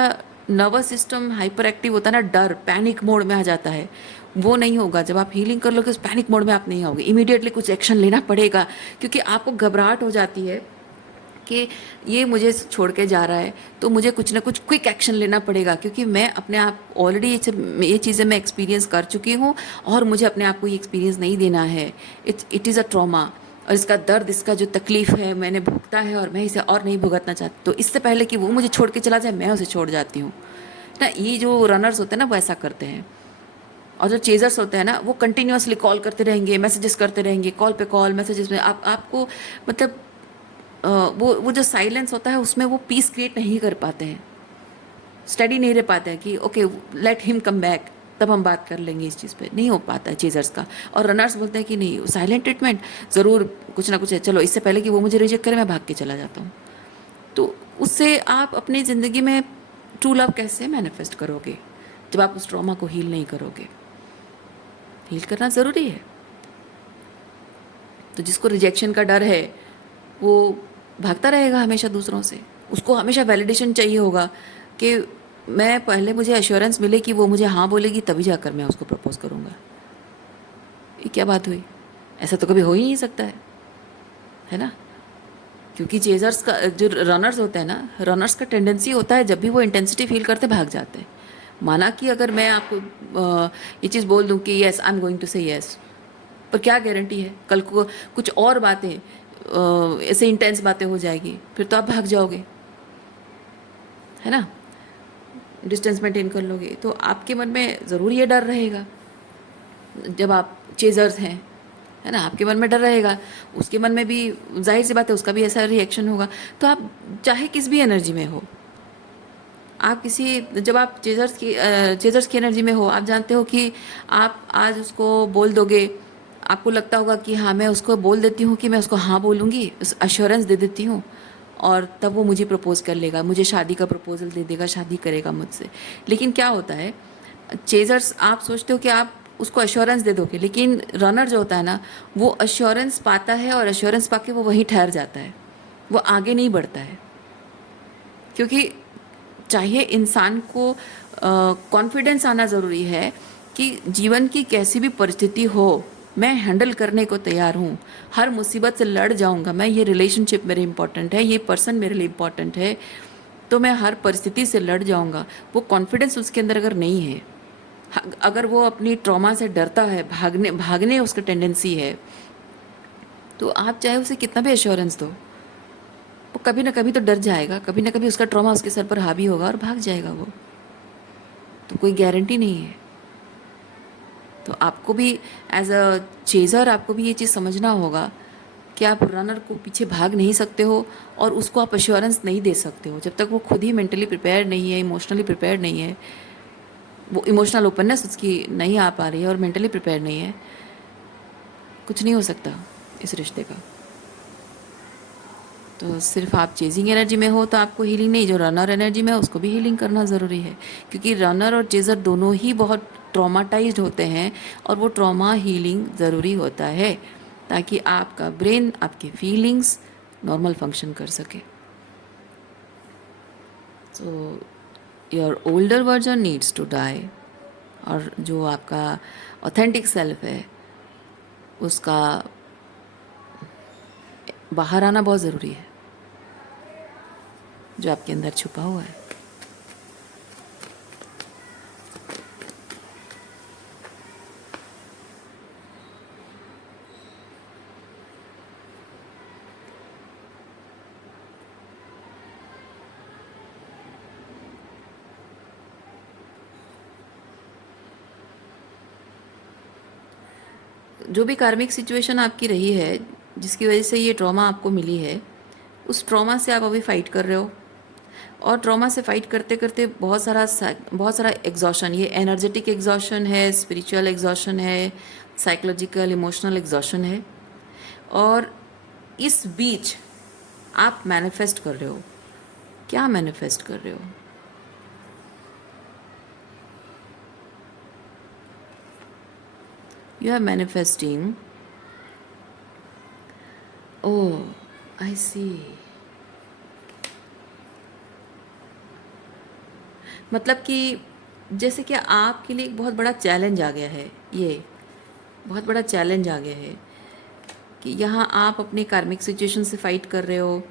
नर्वस सिस्टम हाइपर एक्टिव होता है ना, डर पैनिक मोड में आ जाता है, वो नहीं होगा। जब आप हीलिंग कर लोगे उस पैनिक मोड में आप नहीं आओगे, इमीडिएटली कुछ एक्शन लेना पड़ेगा, क्योंकि आपको घबराहट हो जाती है कि ये मुझे छोड़ के जा रहा है, तो मुझे कुछ ना कुछ क्विक एक्शन लेना पड़ेगा, क्योंकि मैं अपने आप ऑलरेडी ये चीज़ें मैं एक्सपीरियंस कर चुकी हूँ और मुझे अपने आप को ये एक्सपीरियंस नहीं देना है। इट इज़ अ ट्रॉमा, और इसका दर्द, इसका जो तकलीफ़ है मैंने भुगता है और मैं इसे और नहीं भुगतना चाहती। तो इससे पहले कि वो मुझे छोड़ के चला जाए मैं उसे छोड़ जाती हूँ ना। ये जो रनर्स होते हैं ना वो ऐसा करते हैं, और जो चेजर्स होते हैं ना वो कंटिन्यूसली कॉल करते रहेंगे, मैसेजेस करते रहेंगे, कॉल पे कॉल, मैसेजेस में आपको मतलब वो जो साइलेंस होता है उसमें वो पीस क्रिएट नहीं कर पाते हैं, स्टडी नहीं रह पाते हैं कि okay let him come back, तब हम बात कर लेंगे। इस चीज़ पे नहीं हो पाता है चेजर्स का। और रनर्स बोलते हैं कि नहीं, साइलेंट ट्रीटमेंट ज़रूर कुछ ना कुछ है, चलो इससे पहले कि वो मुझे रिजेक्ट करे मैं भाग के चला जाता हूँ। तो उससे आप अपनी ज़िंदगी में ट्रू लव कैसे मैनिफेस्ट करोगे जब आप उस ट्रॉमा को हील नहीं करोगे। हील करना ज़रूरी है। तो जिसको रिजेक्शन का डर है वो भागता रहेगा हमेशा दूसरों से, उसको हमेशा वैलिडेशन चाहिए होगा कि मैं पहले मुझे एश्योरेंस मिले कि वो मुझे हाँ बोलेगी तभी जाकर मैं उसको प्रपोज करूँगा। ये क्या बात हुई, ऐसा तो कभी हो ही नहीं सकता है ना। क्योंकि चेजर्स का जो रनर्स होते हैं ना, रनर्स का टेंडेंसी होता है जब भी वो इंटेंसिटी फील करते भाग जाते हैं। माना कि अगर मैं आपको ये चीज़ बोल दूँ कि yes I am going to say yes, पर क्या गारंटी है कल को कुछ और बातें ऐसे इंटेंस बातें हो जाएगी, फिर तो आप भाग जाओगे, है ना, डिस्टेंस मेंटेन कर लोगे। तो आपके मन में ज़रूर ये डर रहेगा जब आप चेजर्स हैं, है ना, आपके मन में डर रहेगा, उसके मन में भी जाहिर सी बात है उसका भी ऐसा रिएक्शन होगा। तो आप चाहे किस भी एनर्जी में हो, आप किसी जब आप चेजर्स की एनर्जी में हो, आप जानते हो कि आप आज उसको बोल दोगे, आपको लगता होगा कि हाँ मैं उसको बोल देती हूँ कि मैं उसको हाँ बोलूँगी, उस अश्योरेंस दे देती हूँ, और तब वो मुझे प्रपोज कर लेगा, मुझे शादी का प्रपोजल दे देगा, शादी करेगा मुझसे। लेकिन क्या होता है, चेजर्स आप सोचते हो कि आप उसको अश्योरेंस दे दोगे, लेकिन रनर जो होता है ना वो अश्योरेंस पाता है और अश्योरेंस पाके वो वहीं ठहर जाता है, वो आगे नहीं बढ़ता है। क्योंकि चाहिए इंसान को कॉन्फिडेंस आना ज़रूरी है कि जीवन की कैसी भी परिस्थिति हो मैं हैंडल करने को तैयार हूँ, हर मुसीबत से लड़ जाऊँगा मैं, ये रिलेशनशिप मेरे इम्पॉर्टेंट है, ये पर्सन मेरे लिए इम्पॉर्टेंट है, तो मैं हर परिस्थिति से लड़ जाऊँगा। वो कॉन्फिडेंस उसके अंदर अगर नहीं है, अगर वो अपनी ट्रॉमा से डरता है, भागने भागने उसका टेंडेंसी है, तो आप चाहे उसे कितना भी एश्योरेंस दो, वो कभी ना कभी तो डर जाएगा, कभी ना कभी उसका ट्रॉमा उसके सर पर हावी होगा और भाग जाएगा वो। तो कोई गारंटी नहीं है। तो आपको भी एज अ चेजर आपको भी ये चीज़ समझना होगा कि आप रनर को पीछे भाग नहीं सकते हो और उसको आप अश्योरेंस नहीं दे सकते हो जब तक वो खुद ही मेंटली प्रिपेयर नहीं है, इमोशनली प्रिपेयर नहीं है, वो इमोशनल ओपननेस उसकी नहीं आ पा रही है और मेंटली प्रिपेयर नहीं है। कुछ नहीं हो सकता इस रिश्ते का। तो सिर्फ आप चेजिंग एनर्जी में हो तो आपको हीलिंग नहीं, जो रनर एनर्जी में है उसको भी हीलिंग करना ज़रूरी है, क्योंकि रनर और चेजर दोनों ही बहुत ट्रॉमाटाइज्ड होते हैं और वो ट्रॉमा हीलिंग ज़रूरी होता है ताकि आपका ब्रेन, आपके फीलिंग्स नॉर्मल फंक्शन कर सके। So your older version needs to die, और जो आपका ऑथेंटिक सेल्फ है उसका बाहर आना बहुत ज़रूरी है, जो आपके अंदर छुपा हुआ है। जो भी कार्मिक सिचुएशन आपकी रही है जिसकी वजह से ये ट्रॉमा आपको मिली है, उस ट्रॉमा से आप अभी फाइट कर रहे हो, और ट्रॉमा से फाइट करते करते बहुत सारा एग्जॉशन, ये एनर्जेटिक एग्जॉशन है, स्पिरिचुअल एग्जॉशन है, साइकोलॉजिकल इमोशनल एग्जॉशन है। और इस बीच आप मैनिफेस्ट कर रहे हो। क्या मैनिफेस्ट कर रहे हो? You are manifesting, oh I सी, मतलब कि जैसे कि आपके लिए एक बहुत बड़ा चैलेंज आ गया है, ये बहुत बड़ा चैलेंज आ गया है कि यहाँ आप अपने कार्मिक सिचुएशन से फाइट कर रहे हो,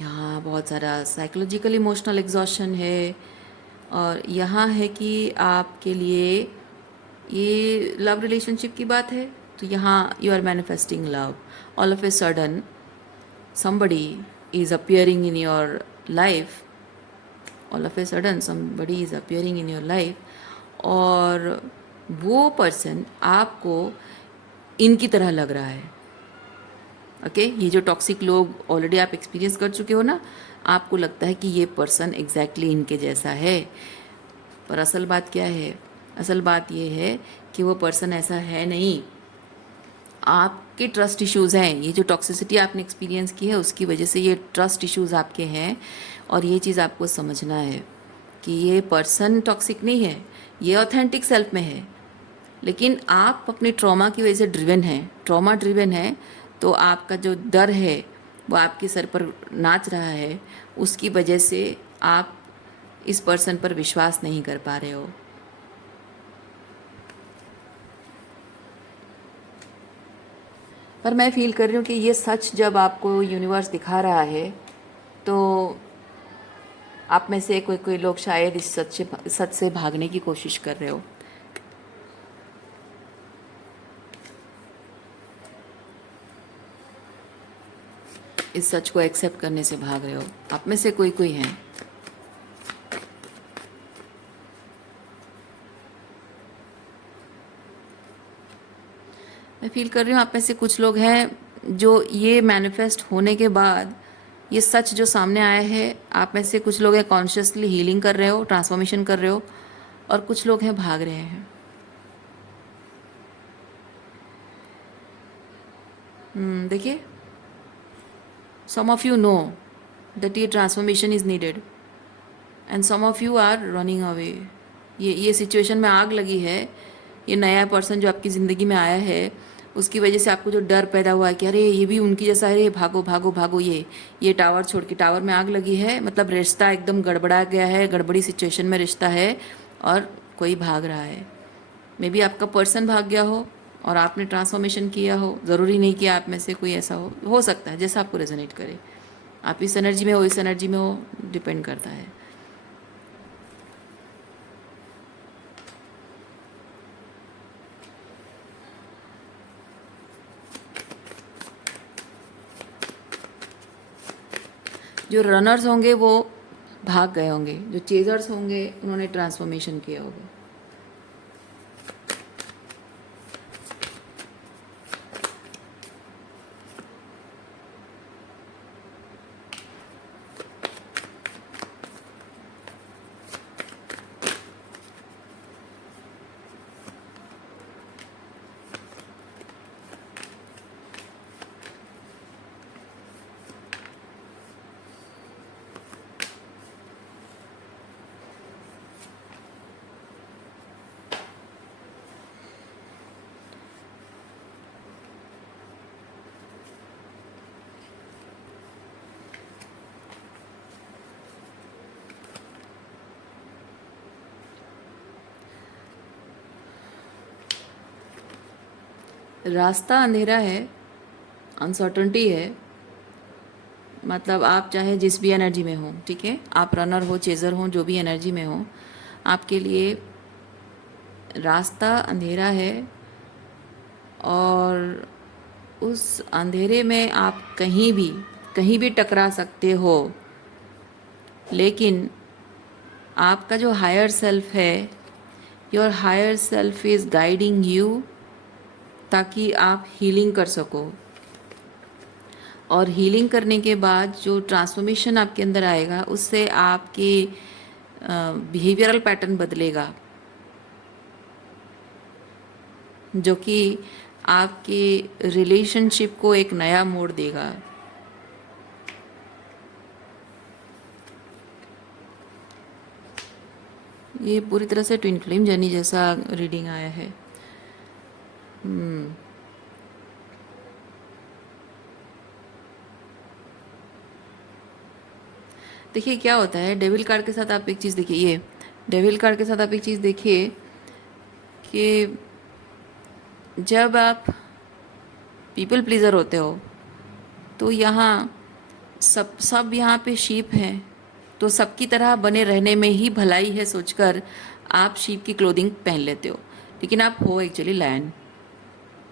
यहाँ बहुत सारा साइकोलॉजिकल इमोशनल एग्जॉशन है, और यहाँ है कि आपके लिए ये लव रिलेशनशिप की बात है, तो यहाँ you are manifesting love. All of a sudden somebody is appearing in your life, all of a sudden somebody is appearing in your life, और वो पर्सन आपको इनकी तरह लग रहा है। ओके, ये जो टॉक्सिक लोग ऑलरेडी आप एक्सपीरियंस कर चुके हो ना, आपको लगता है कि ये पर्सन एग्जैक्टली इनके जैसा है, पर असल बात क्या है? असल बात ये है कि वो पर्सन ऐसा है नहीं, आपके ट्रस्ट इश्यूज़ हैं। ये जो टॉक्सिसिटी आपने एक्सपीरियंस की है उसकी वजह से ये ट्रस्ट इश्यूज़ आपके हैं, और ये चीज़ आपको समझना है कि ये पर्सन टॉक्सिक नहीं है, ये ऑथेंटिक सेल्फ में है, लेकिन आप अपने ट्रॉमा की वजह से ड्रिवन हैं, ट्रॉमा ड्रिवन है, तो आपका जो डर है वो आपके सर पर नाच रहा है, उसकी वजह से आप इस पर्सन पर विश्वास नहीं कर पा रहे हो। पर मैं फील कर रही हूँ कि ये सच जब आपको यूनिवर्स दिखा रहा है, तो आप में से कोई कोई लोग शायद इस सच से भागने की कोशिश कर रहे हो। इस सच को एक्सेप्ट करने से भाग रहे हो, आप में से कोई कोई हैं। मैं फील कर रही हूँ आप में से कुछ लोग हैं जो ये मैनिफेस्ट होने के बाद, ये सच जो सामने आया है, आप में से कुछ लोग हैं कॉन्शियसली हीलिंग कर रहे हो, ट्रांसफॉर्मेशन कर रहे हो, और कुछ लोग हैं भाग रहे हैं। देखिए, some of you know that ये transformation is needed, and some of you are running away. ये सिचुएशन में आग लगी है, ये नया पर्सन जो आपकी ज़िंदगी में आया है, उसकी वजह से आपको जो डर पैदा हुआ है कि अरे ये भी उनकी जैसा है, भागो भागो भागो, ये टावर छोड़ के, टावर में आग लगी है, मतलब रिश्ता एकदम गड़बड़ा गया है, गड़बड़ी सिचुएशन में रिश्ता है, और कोई भाग रहा है। मे बी आपका पर्सन भाग गया हो और आपने ट्रांसफॉर्मेशन किया हो, ज़रूरी नहीं कि आप में से कोई ऐसा हो सकता है जैसा आपको रेजोनेट करे। आप इस एनर्जी में हो, इस एनर्जी में हो, डिपेंड करता है। जो रनर्स होंगे वो भाग गए होंगे, जो चेजर्स होंगे उन्होंने ट्रांसफॉर्मेशन किया होगा। रास्ता अंधेरा है, अनसर्टनटी है। मतलब आप चाहे जिस भी एनर्जी में हो, ठीक है, आप रनर हो, चेज़र हो, जो भी एनर्जी में हो, आपके लिए रास्ता अंधेरा है। और उस अंधेरे में आप कहीं भी टकरा सकते हो, लेकिन आपका जो हायर सेल्फ है, your higher self is guiding you, ताकि आप हीलिंग कर सको। और हीलिंग करने के बाद जो ट्रांसफॉर्मेशन आपके अंदर आएगा, उससे आपके बिहेवियरल पैटर्न बदलेगा, जो कि आपके रिलेशनशिप को एक नया मोड़ देगा। ये पूरी तरह से ट्विन फ्लेम जर्नी जैसा रीडिंग आया है। देखिए क्या होता है, डेविल कार्ड के साथ आप एक चीज़ देखिए, ये डेविल कार्ड के साथ आप एक चीज़ देखिए कि जब आप पीपल प्लीज़र होते हो, तो यहाँ सब यहाँ पे शीप हैं, तो सबकी तरह बने रहने में ही भलाई है सोचकर आप शीप की क्लोथिंग पहन लेते हो, लेकिन आप हो एक्चुअली लायन।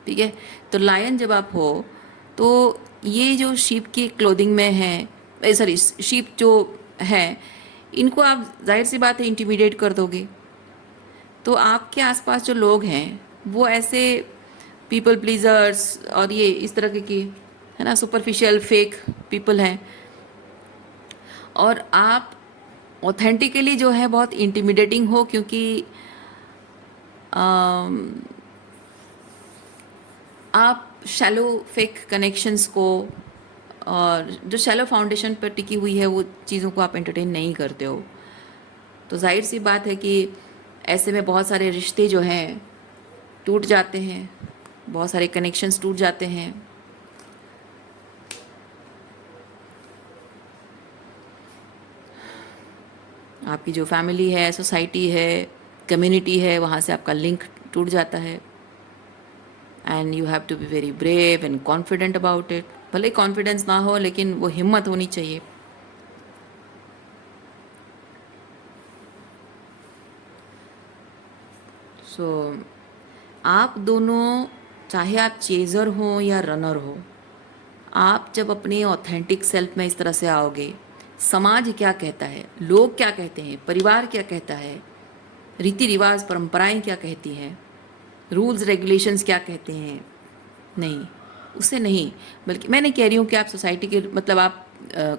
ठीक है, तो लायन जब आप हो, तो ये जो शीप की क्लोथिंग में है, सॉरी, शीप जो है, इनको आप जाहिर सी बात है इंटिमिडेट कर दोगे। तो आपके आसपास जो लोग हैं वो ऐसे पीपल प्लीजर्स और ये इस तरह के, है ना, सुपरफिशियल फेक पीपल हैं, और आप ऑथेंटिकली जो है बहुत इंटिमिडेटिंग हो, क्योंकि आप शैलो फेक कनेक्शंस को, और जो शैलो फाउंडेशन पर टिकी हुई है वो चीज़ों को आप एंटरटेन नहीं करते हो। तो जाहिर सी बात है कि ऐसे में बहुत सारे रिश्ते जो हैं टूट जाते हैं, बहुत सारे कनेक्शंस टूट जाते हैं। आपकी जो फैमिली है, सोसाइटी है, कम्युनिटी है, वहाँ से आपका लिंक टूट जाता है। And you have to be very brave and confident about it. भले कॉन्फिडेंस ना हो, लेकिन वो हिम्मत होनी चाहिए। सो आप दोनों, चाहे आप चेज़र हो या रनर हो, आप जब अपने ऑथेंटिक सेल्फ में इस तरह से आओगे, समाज क्या कहता है, लोग क्या कहते हैं, परिवार क्या कहता है, रीति रिवाज परंपराएं क्या कहती हैं, रूल्स रेगुलेशंस क्या कहते हैं, नहीं, उससे नहीं। बल्कि मैं नहीं कह रही हूँ कि आप सोसाइटी के, मतलब आप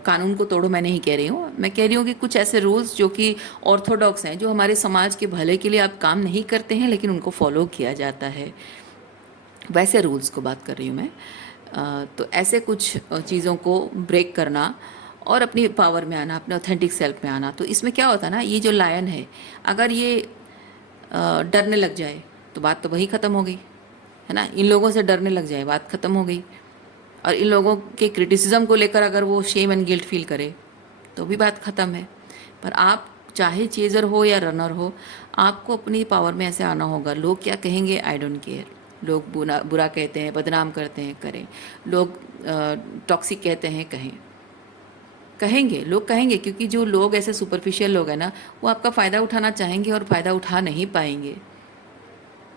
कानून को तोड़ो, मैं नहीं कह रही हूँ। मैं कह रही हूँ कि कुछ ऐसे रूल्स जो कि ऑर्थोडॉक्स हैं, जो हमारे समाज के भले के लिए आप काम नहीं करते हैं, लेकिन उनको फॉलो किया जाता है, वैसे रूल्स को बात कर रही हूँ मैं। तो ऐसे कुछ चीज़ों को ब्रेक करना और अपनी पावर में आना, अपने ऑथेंटिक सेल्फ में आना। तो इसमें क्या होता है ना, ये जो लायन है, अगर ये डरने लग जाए तो बात तो वही ख़त्म हो गई, है ना। इन लोगों से डरने लग जाए, बात ख़त्म हो गई। और इन लोगों के क्रिटिसिज्म को लेकर अगर वो शेम एंड गिल्ट फील करे तो भी बात ख़त्म है। पर आप चाहे चेज़र हो या रनर हो, आपको अपनी पावर में ऐसे आना होगा। लोग क्या कहेंगे, आई डोंट केयर। लोग बुरा कहते हैं, बदनाम करते हैं, करें। लोग टॉक्सिक कहते हैं, कहेंगे, लोग कहेंगे, क्योंकि जो लोग ऐसे सुपरफिशियल लोग हैं ना, वो आपका फ़ायदा उठाना चाहेंगे और फ़ायदा उठा नहीं पाएंगे।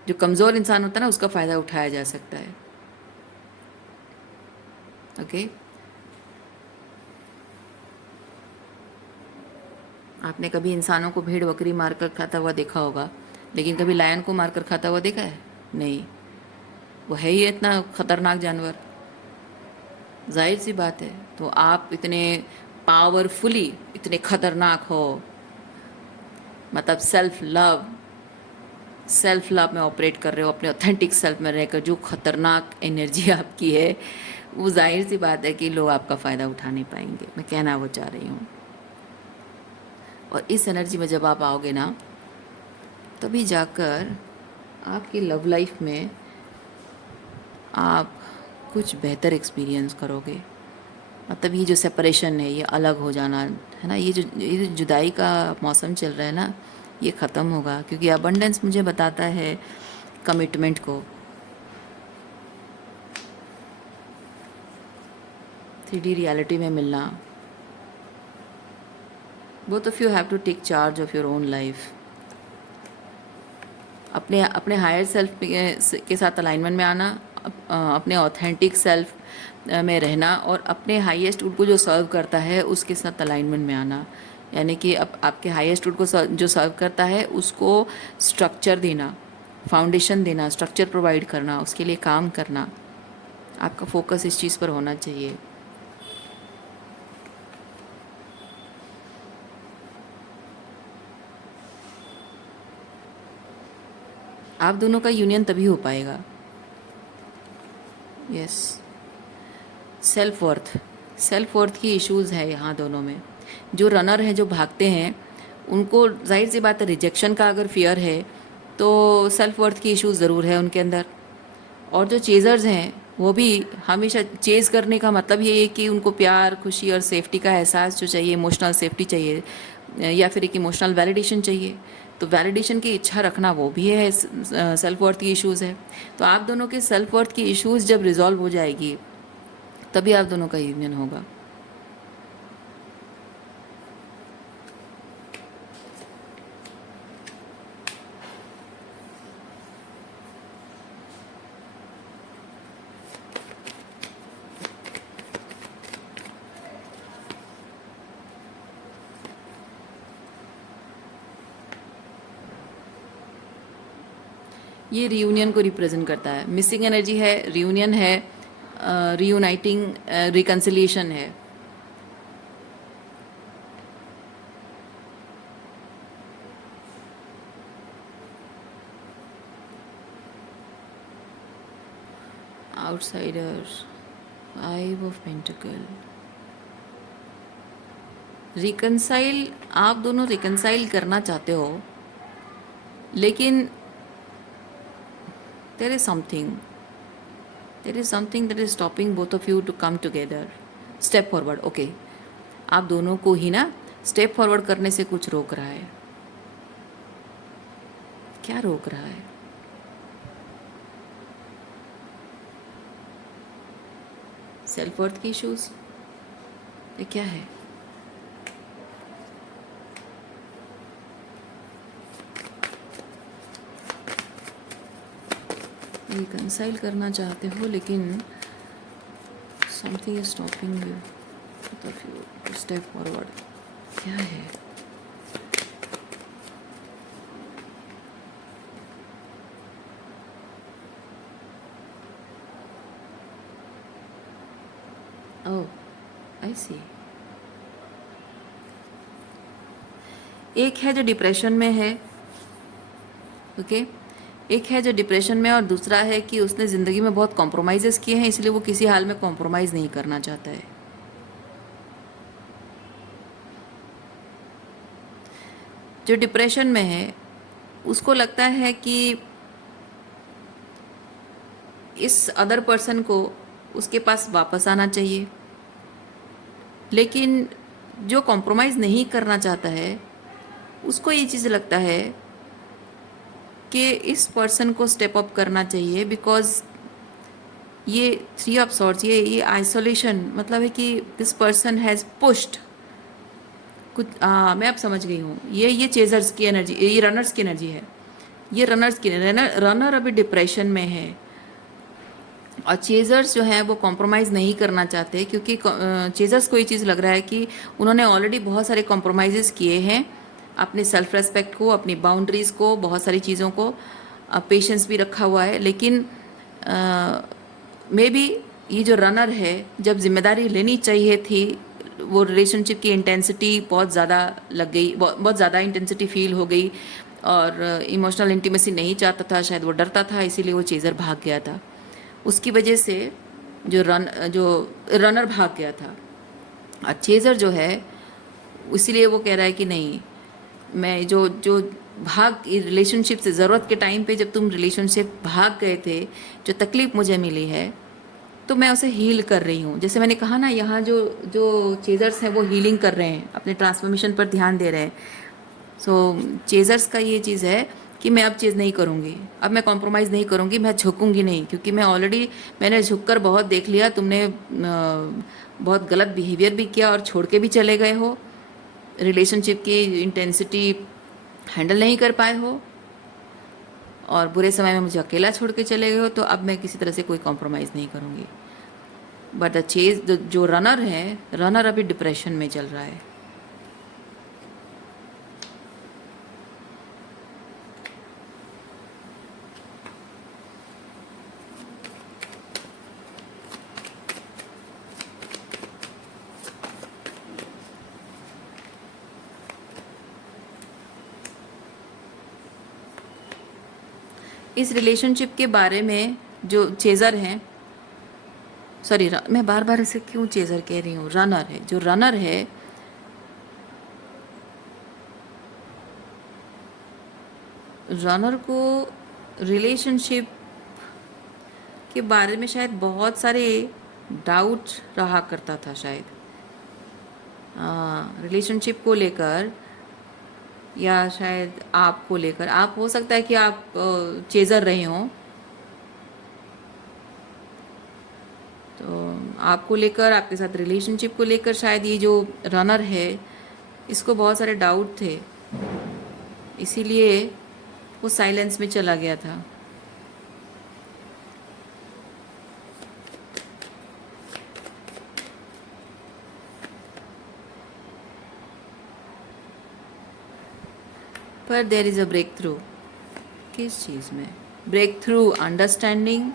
जो कमज़ोर इंसान होता है ना, उसका फ़ायदा उठाया जा सकता है। ओके, आपने कभी इंसानों को भेड़ बकरी मारकर खाता हुआ देखा होगा, लेकिन कभी लायन को मारकर खाता हुआ देखा है? नहीं। वो है ही इतना ख़तरनाक जानवर, जाहिर सी बात है। तो आप इतने पावरफुली, इतने ख़तरनाक हो, मतलब सेल्फ लव में ऑपरेट कर रहे हो, अपने ऑथेंटिक सेल्फ में रहकर, जो ख़तरनाक एनर्जी आपकी है, वो जाहिर सी बात है कि लोग आपका फ़ायदा उठा नहीं पाएंगे। मैं कहना वो चाह रही हूँ। और इस एनर्जी में जब आप आओगे ना, तभी जाकर आपकी लव लाइफ में आप कुछ बेहतर एक्सपीरियंस करोगे। मतलब ये जो सेपरेशन है, ये अलग हो जाना है ना, ये जो जुदाई का मौसम चल रहा है ना, ये ख़त्म होगा। क्योंकि अबंडेंस मुझे बताता है कमिटमेंट को, 3D रियलिटी में मिलना। Both of you have to take charge of your own life. अपने अपने हायर सेल्फ के साथ अलाइनमेंट में आना, अपने ऑथेंटिक सेल्फ में रहना और अपने हाईएस्ट गुड को जो सर्व करता है उसके साथ अलाइनमेंट में आना। यानी कि आपके हाईएस्ट गुड को जो सर्व करता है उसको स्ट्रक्चर देना, फाउंडेशन देना, स्ट्रक्चर प्रोवाइड करना, उसके लिए काम करना। आपका फोकस इस चीज़ पर होना चाहिए। आप दोनों का यूनियन तभी हो पाएगा। यस, सेल्फ वर्थ की इश्यूज़ है यहाँ दोनों में। जो रनर हैं, जो भागते हैं, उनको जाहिर सी बात है रिजेक्शन का अगर फियर है तो सेल्फ वर्थ की इश्यूज़ ज़रूर है उनके अंदर। और जो चेज़र्स हैं वो भी हमेशा चेज़ करने का मतलब ये है कि उनको प्यार, खुशी और सेफ्टी का एहसास जो चाहिए, इमोशनल सेफ्टी चाहिए या फिर एक इमोशनल वैलिडेशन चाहिए। तो वैलिडेशन की इच्छा रखना वो भी है, सेल्फ वर्थ की इश्यूज़ है। तो आप दोनों के सेल्फ वर्थ की इश्यूज़ जब रिजॉल्व हो जाएगी तभी आप दोनों का यूनियन होगा। ये रियूनियन को रिप्रेजेंट करता है। मिसिंग एनर्जी है, रियूनियन है, रीयूनाइटिंग, रिकन्सिलिएशन है। Outsider, 5 of pentacle. रिकन्साइल, आप दोनों रिकन्साइल करना चाहते हो, लेकिन there is something that is stopping both of you to come together, step forward। okay, आप दोनों को ही ना स्टेप फॉरवर्ड करने से कुछ रोक रहा है। क्या रोक रहा है? सेल्फ वर्थ की इश्यूज, ये क्या है? रिकंसाइल करना चाहते हो लेकिन something is stopping you to step forward. क्या है? ओह, आई सी। एक है जो डिप्रेशन में है, ओके एक है जो डिप्रेशन में, और दूसरा है कि उसने ज़िंदगी में बहुत कॉम्प्रोमाइज़ेस किए हैं, इसलिए वो किसी हाल में कॉम्प्रोमाइज़ नहीं करना चाहता है। जो डिप्रेशन में है उसको लगता है कि इस अदर पर्सन को उसके पास वापस आना चाहिए, लेकिन जो कॉम्प्रोमाइज़ नहीं करना चाहता है उसको ये चीज़ लगता है कि इस पर्सन को स्टेप अप करना चाहिए, बिकॉज ये 3 ऑफ सॉर्ट्स, ये आइसोलेशन मतलब है कि दिस पर्सन हैज़ पुश्ड कुछ। मैं अब समझ गई हूँ, ये चेजर्स की एनर्जी, ये रनर्स की एनर्जी है। ये रनर्स की रनर अभी डिप्रेशन में है, और चेजर्स जो हैं वो कॉम्प्रोमाइज़ नहीं करना चाहते, क्योंकि चेजर्स को ये चीज़ लग रहा है कि उन्होंने ऑलरेडी बहुत सारे कॉम्प्रोमाइज़ किए हैं, अपने सेल्फ रेस्पेक्ट को, अपनी बाउंड्रीज़ को, बहुत सारी चीज़ों को, पेशेंस भी रखा हुआ है। लेकिन मे बी ये जो रनर है, जब जिम्मेदारी लेनी चाहिए थी, वो रिलेशनशिप की इंटेंसिटी बहुत ज़्यादा लग गई, बहुत ज़्यादा इंटेंसिटी फील हो गई, और इमोशनल इंटीमेसी नहीं चाहता था, शायद वो डरता था, इसीलिए वो चेज़र भाग गया था। उसकी वजह से जो रनर भाग गया था, और चेज़र जो है इसीलिए वो कह रहा है कि नहीं, मैं जो भाग रिलेशनशिप से, ज़रूरत के टाइम पे जब तुम रिलेशनशिप भाग गए थे, जो तकलीफ़ मुझे मिली है, तो मैं उसे हील कर रही हूँ। जैसे मैंने कहा ना, यहाँ जो चेज़र्स हैं वो हीलिंग कर रहे हैं, अपने ट्रांसफॉर्मेशन पर ध्यान दे रहे हैं। सो चेज़र्स का ये चीज़ है कि मैं अब चीज़ नहीं करूँगी, अब मैं कॉम्प्रोमाइज़ नहीं करूँगी, मैं झुकूँगी नहीं, क्योंकि मैंने झुक कर बहुत देख लिया, तुमने बहुत गलत बिहेवियर भी किया और छोड़ के भी चले गए हो, रिलेशनशिप की इंटेंसिटी हैंडल नहीं कर पाए हो और बुरे समय में मुझे अकेला छोड़ के चले गए हो, तो अब मैं किसी तरह से कोई कॉम्प्रोमाइज़ नहीं करूँगी। बट द चेज जो रनर है, रनर अभी डिप्रेशन में चल रहा है। इस रिलेशनशिप के बारे में जो चेज़र हैं, सॉरी मैं बार बार इसे क्यों चेज़र कह रही हूँ, रनर है, जो रनर है रनर को रिलेशनशिप के बारे में शायद बहुत सारे डाउट रहा करता था शायद, रिलेशनशिप को लेकर या शायद आपको लेकर। आप हो सकता है कि आप चेज़र रहे हों, तो आपको लेकर, आपके साथ रिलेशनशिप को लेकर शायद ये जो रनर है इसको बहुत सारे डाउट थे, इसीलिए वो साइलेंस में चला गया था। पर there is a breakthrough. किस चीज़ में ब्रेक थ्रू? अंडरस्टैंडिंग,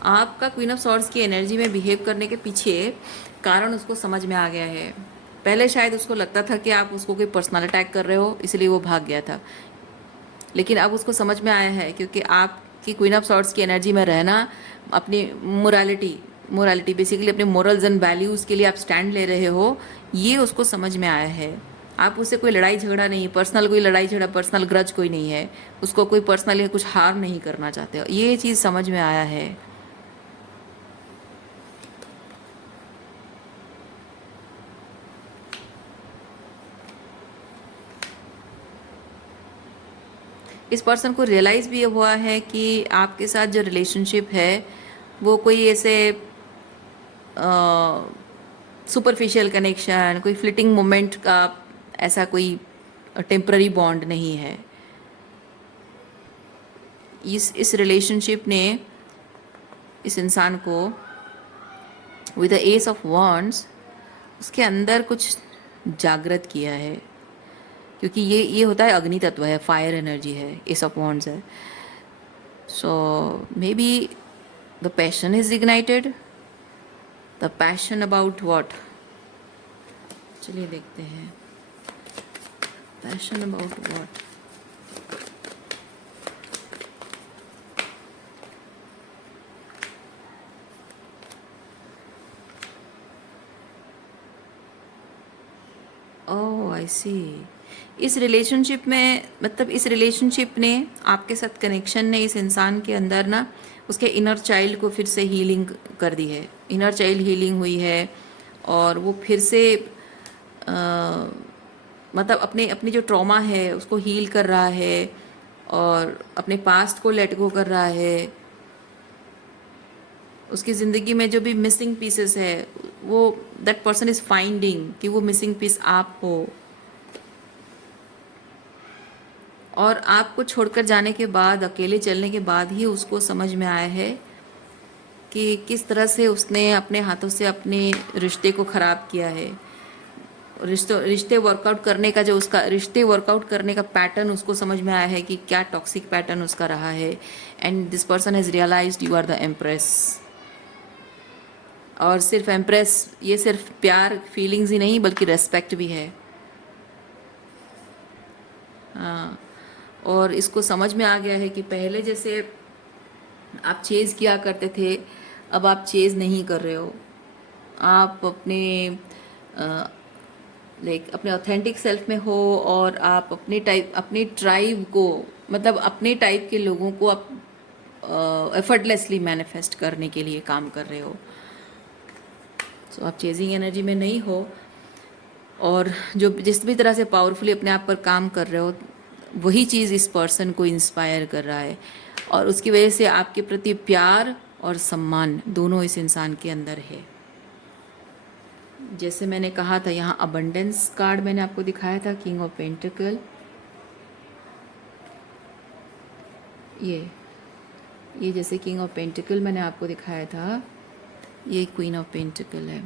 आपका क्वीन ऑफ सॉर्ड्स की एनर्जी में बिहेव करने के पीछे कारण उसको समझ में आ गया है। पहले शायद उसको लगता था कि आप उसको कोई पर्सनल अटैक कर रहे हो, इसलिए वो भाग गया था, लेकिन अब उसको समझ में आया है क्योंकि आपकी क्वीन ऑफ सॉर्ड्स की एनर्जी में रहना, अपनी मोरालिटी बेसिकली अपने मोरल्स एंड वैल्यूज़ के लिए आप स्टैंड ले रहे हो, ये उसको समझ में आया है। आप उससे कोई लड़ाई झगड़ा नहीं, पर्सनल कोई लड़ाई झगड़ा, पर्सनल ग्रज कोई नहीं है, उसको कोई पर्सनली कुछ हार्म नहीं करना चाहते हो, ये चीज़ समझ में आया है। इस पर्सन को रियलाइज़ भी हुआ है कि आपके साथ जो रिलेशनशिप है वो कोई ऐसे सुपरफिशियल कनेक्शन, कोई फ्लिटिंग मोमेंट का ऐसा कोई टेम्पररी बॉन्ड नहीं है। इस रिलेशनशिप ने इस इंसान को with the S of wands उसके अंदर कुछ जागृत किया है, क्योंकि ये होता है अग्नि तत्व है, फायर एनर्जी है, एस ऑफ वॉन्ड्स है। So may be the passion is ignited. The passion about what? चलिए देखते हैं, passion about what. Oh I see. इस रिलेशनशिप में, मतलब इस रिलेशनशिप ने, आपके साथ कनेक्शन ने इस इंसान के अंदर ना उसके इनर चाइल्ड को फिर से हीलिंग कर दी है। इनर चाइल्ड हीलिंग हुई है और वो फिर से मतलब अपनी जो ट्रॉमा है उसको हील कर रहा है और अपने पास्ट को लेट गो कर रहा है। उसकी ज़िंदगी में जो भी मिसिंग पीसेस है वो दैट पर्सन इज़ फाइंडिंग कि वो मिसिंग पीस आप हो। और आपको छोड़कर जाने के बाद, अकेले चलने के बाद ही उसको समझ में आया है कि किस तरह से उसने अपने हाथों से अपने रिश्ते को ख़राब किया है। रिश्ते वर्कआउट करने का जो उसका रिश्ते वर्कआउट करने का पैटर्न उसको समझ में आया है कि क्या टॉक्सिक पैटर्न उसका रहा है। And this person has realised you are the empress. और सिर्फ एम्प्रेस, ये सिर्फ प्यार फीलिंग्स ही नहीं बल्कि रेस्पेक्ट भी है। हाँ, और इसको समझ में आ गया है कि पहले जैसे आप चेज़ किया करते थे, अब आप चेज़ नहीं कर रहे हो। आप अपने ऑथेंटिक सेल्फ में हो और आप अपनी ट्राइब को, मतलब अपने टाइप के लोगों को आप एफर्टलेसली मैनिफेस्ट करने के लिए काम कर रहे हो। सो आप चेजिंग एनर्जी में नहीं हो। और जो जिस भी तरह से पावरफुली अपने आप पर काम कर रहे हो, वही चीज़ इस पर्सन को इंस्पायर कर रहा है, और उसकी वजह से आपके प्रति प्यार और सम्मान दोनों इस इंसान के अंदर है। जैसे मैंने कहा था, यहाँ अबंडेंस कार्ड मैंने आपको दिखाया था, किंग ऑफ पेंटिकल, ये जैसे किंग ऑफ पेंटिकल मैंने आपको दिखाया था, ये क्वीन ऑफ पेंटिकल है।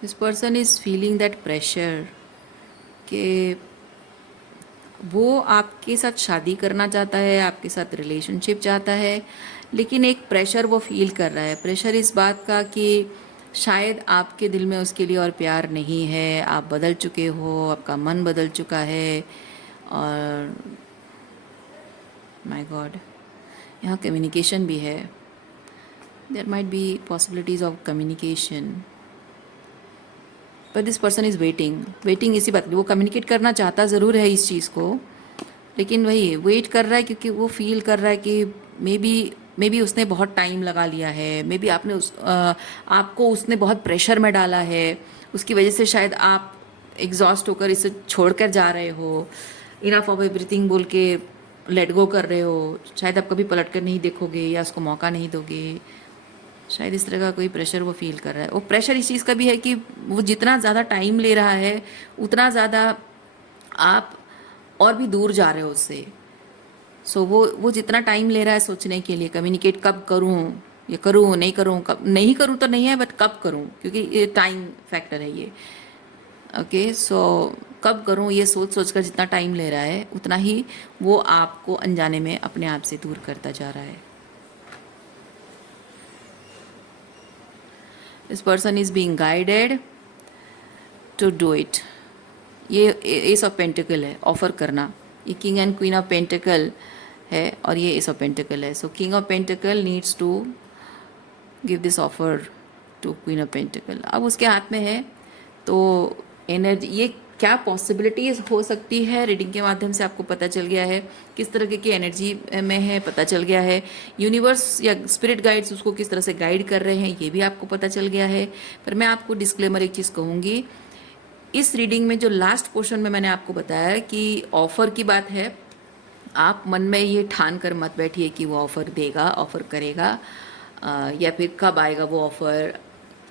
This person is feeling that pressure कि वो आपके साथ शादी करना चाहता है, आपके साथ रिलेशनशिप चाहता है, लेकिन एक प्रेशर वो फील कर रहा है। प्रेशर इस बात का कि शायद आपके दिल में उसके लिए और प्यार नहीं है, आप बदल चुके हो, आपका मन बदल चुका है। और माय गॉड, यहाँ कम्युनिकेशन भी है। There might be possibilities of communication, पर दिस पर्सन इज़ वेटिंग इसी बात, वो कम्युनिकेट करना चाहता ज़रूर है इस चीज़ को, लेकिन वही वेट कर रहा है, क्योंकि वो फील कर रहा है कि मे बी उसने बहुत टाइम लगा लिया है, मे बी आपको उसने बहुत प्रेशर में डाला है, उसकी वजह से शायद आप एग्जॉस्ट होकर इसे छोड़कर जा रहे हो, इनफ ऑफ एवरीथिंग बोल के लेट गो कर रहे हो, शायद आप कभी पलट कर नहीं देखोगे या उसको मौका नहीं दोगे। शायद इस तरह का कोई प्रेशर वो फील कर रहा है। वो प्रेशर इस चीज़ का भी है कि वो जितना ज़्यादा टाइम ले रहा है, उतना ज़्यादा आप और भी दूर जा रहे हो उससे। सो वो जितना टाइम ले रहा है सोचने के लिए, कम्युनिकेट कब करूँ, ये करूँ नहीं करूँ, कब नहीं करूँ तो नहीं है, बट कब करूँ, क्योंकि ये टाइम फैक्टर है ये। ओके, सो कब करूँ ये सोच कर जितना टाइम ले रहा है, उतना ही वो आपको अनजाने में अपने आप से दूर करता जा रहा है। This person is being guided to do it. ये एस ऑफ पेंटिकल है, ऑफर करना। ये king and queen of pentacle है, और ये एस ऑफ पेंटिकल है। So king of pentacle needs to give this offer to queen of pentacle. अब उसके हाथ में है, तो एनर्जी, ये क्या पॉसिबिलिटीज़ हो सकती है, रीडिंग के माध्यम से आपको पता चल गया है किस तरह की एनर्जी में है, पता चल गया है। यूनिवर्स या स्पिरिट गाइड्स उसको किस तरह से गाइड कर रहे हैं, ये भी आपको पता चल गया है। पर मैं आपको डिस्क्लेमर एक चीज़ कहूँगी, इस रीडिंग में जो लास्ट पोर्शन में मैंने आपको बताया कि ऑफ़र की बात है, आप मन में ये ठान कर मत बैठिए कि वो ऑफ़र देगा, ऑफ़र करेगा, या फिर कब आएगा वो ऑफ़र,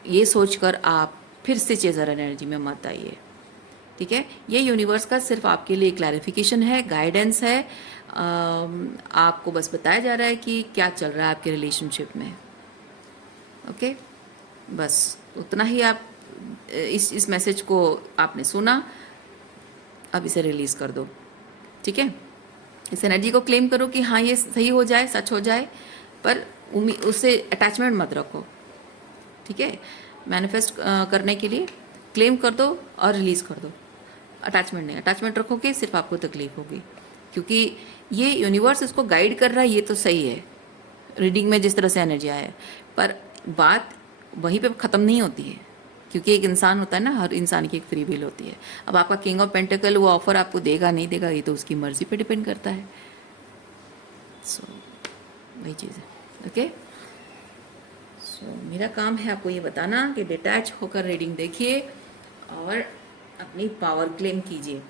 ये सोचकर आप फिर से चेज़र एनर्जी में मत आइए। ठीक है, ये यूनिवर्स का सिर्फ आपके लिए क्लैरिफिकेशन है, गाइडेंस है। आपको बस बताया जा रहा है कि क्या चल रहा है आपके रिलेशनशिप में। ओके, बस उतना ही। आप इस मैसेज को आपने सुना, अब इसे रिलीज़ कर दो। ठीक है, इस एनर्जी को क्लेम करो कि हाँ ये सही हो जाए, सच हो जाए, पर उससे अटैचमेंट मत रखो। ठीक है, मैनिफेस्ट करने के लिए क्लेम कर दो और रिलीज़ कर दो। अटैचमेंट नहीं, अटैचमेंट रखोगे सिर्फ आपको तकलीफ होगी, क्योंकि ये यूनिवर्स इसको गाइड कर रहा है, ये तो सही है रीडिंग में जिस तरह से एनर्जी आया है, पर बात वहीं पे ख़त्म नहीं होती है, क्योंकि एक इंसान होता है ना, हर इंसान की एक फ्री विल होती है। अब आपका किंग ऑफ पेंटिकल वो ऑफर आपको देगा नहीं देगा, ये तो उसकी मर्जी पे डिपेंड करता है। सो वही चीज़ है। ओके, सो मेरा काम है आपको ये बताना कि डिटैच होकर रीडिंग देखिए और अपनी पावर क्लेम कीजिए,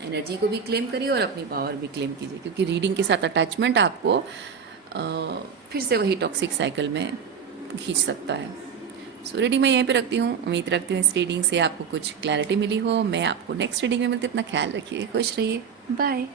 एनर्जी को भी क्लेम करिए और अपनी पावर भी क्लेम कीजिए, क्योंकि रीडिंग के साथ अटैचमेंट आपको फिर से वही टॉक्सिक साइकिल में खींच सकता है। सो रीडिंग मैं यहीं पे रखती हूँ। उम्मीद रखती हूँ इस रीडिंग से आपको कुछ क्लैरिटी मिली हो। मैं आपको नेक्स्ट रीडिंग में मिलती हूँ। अपना ख्याल रखिए, खुश रहिए, बाय।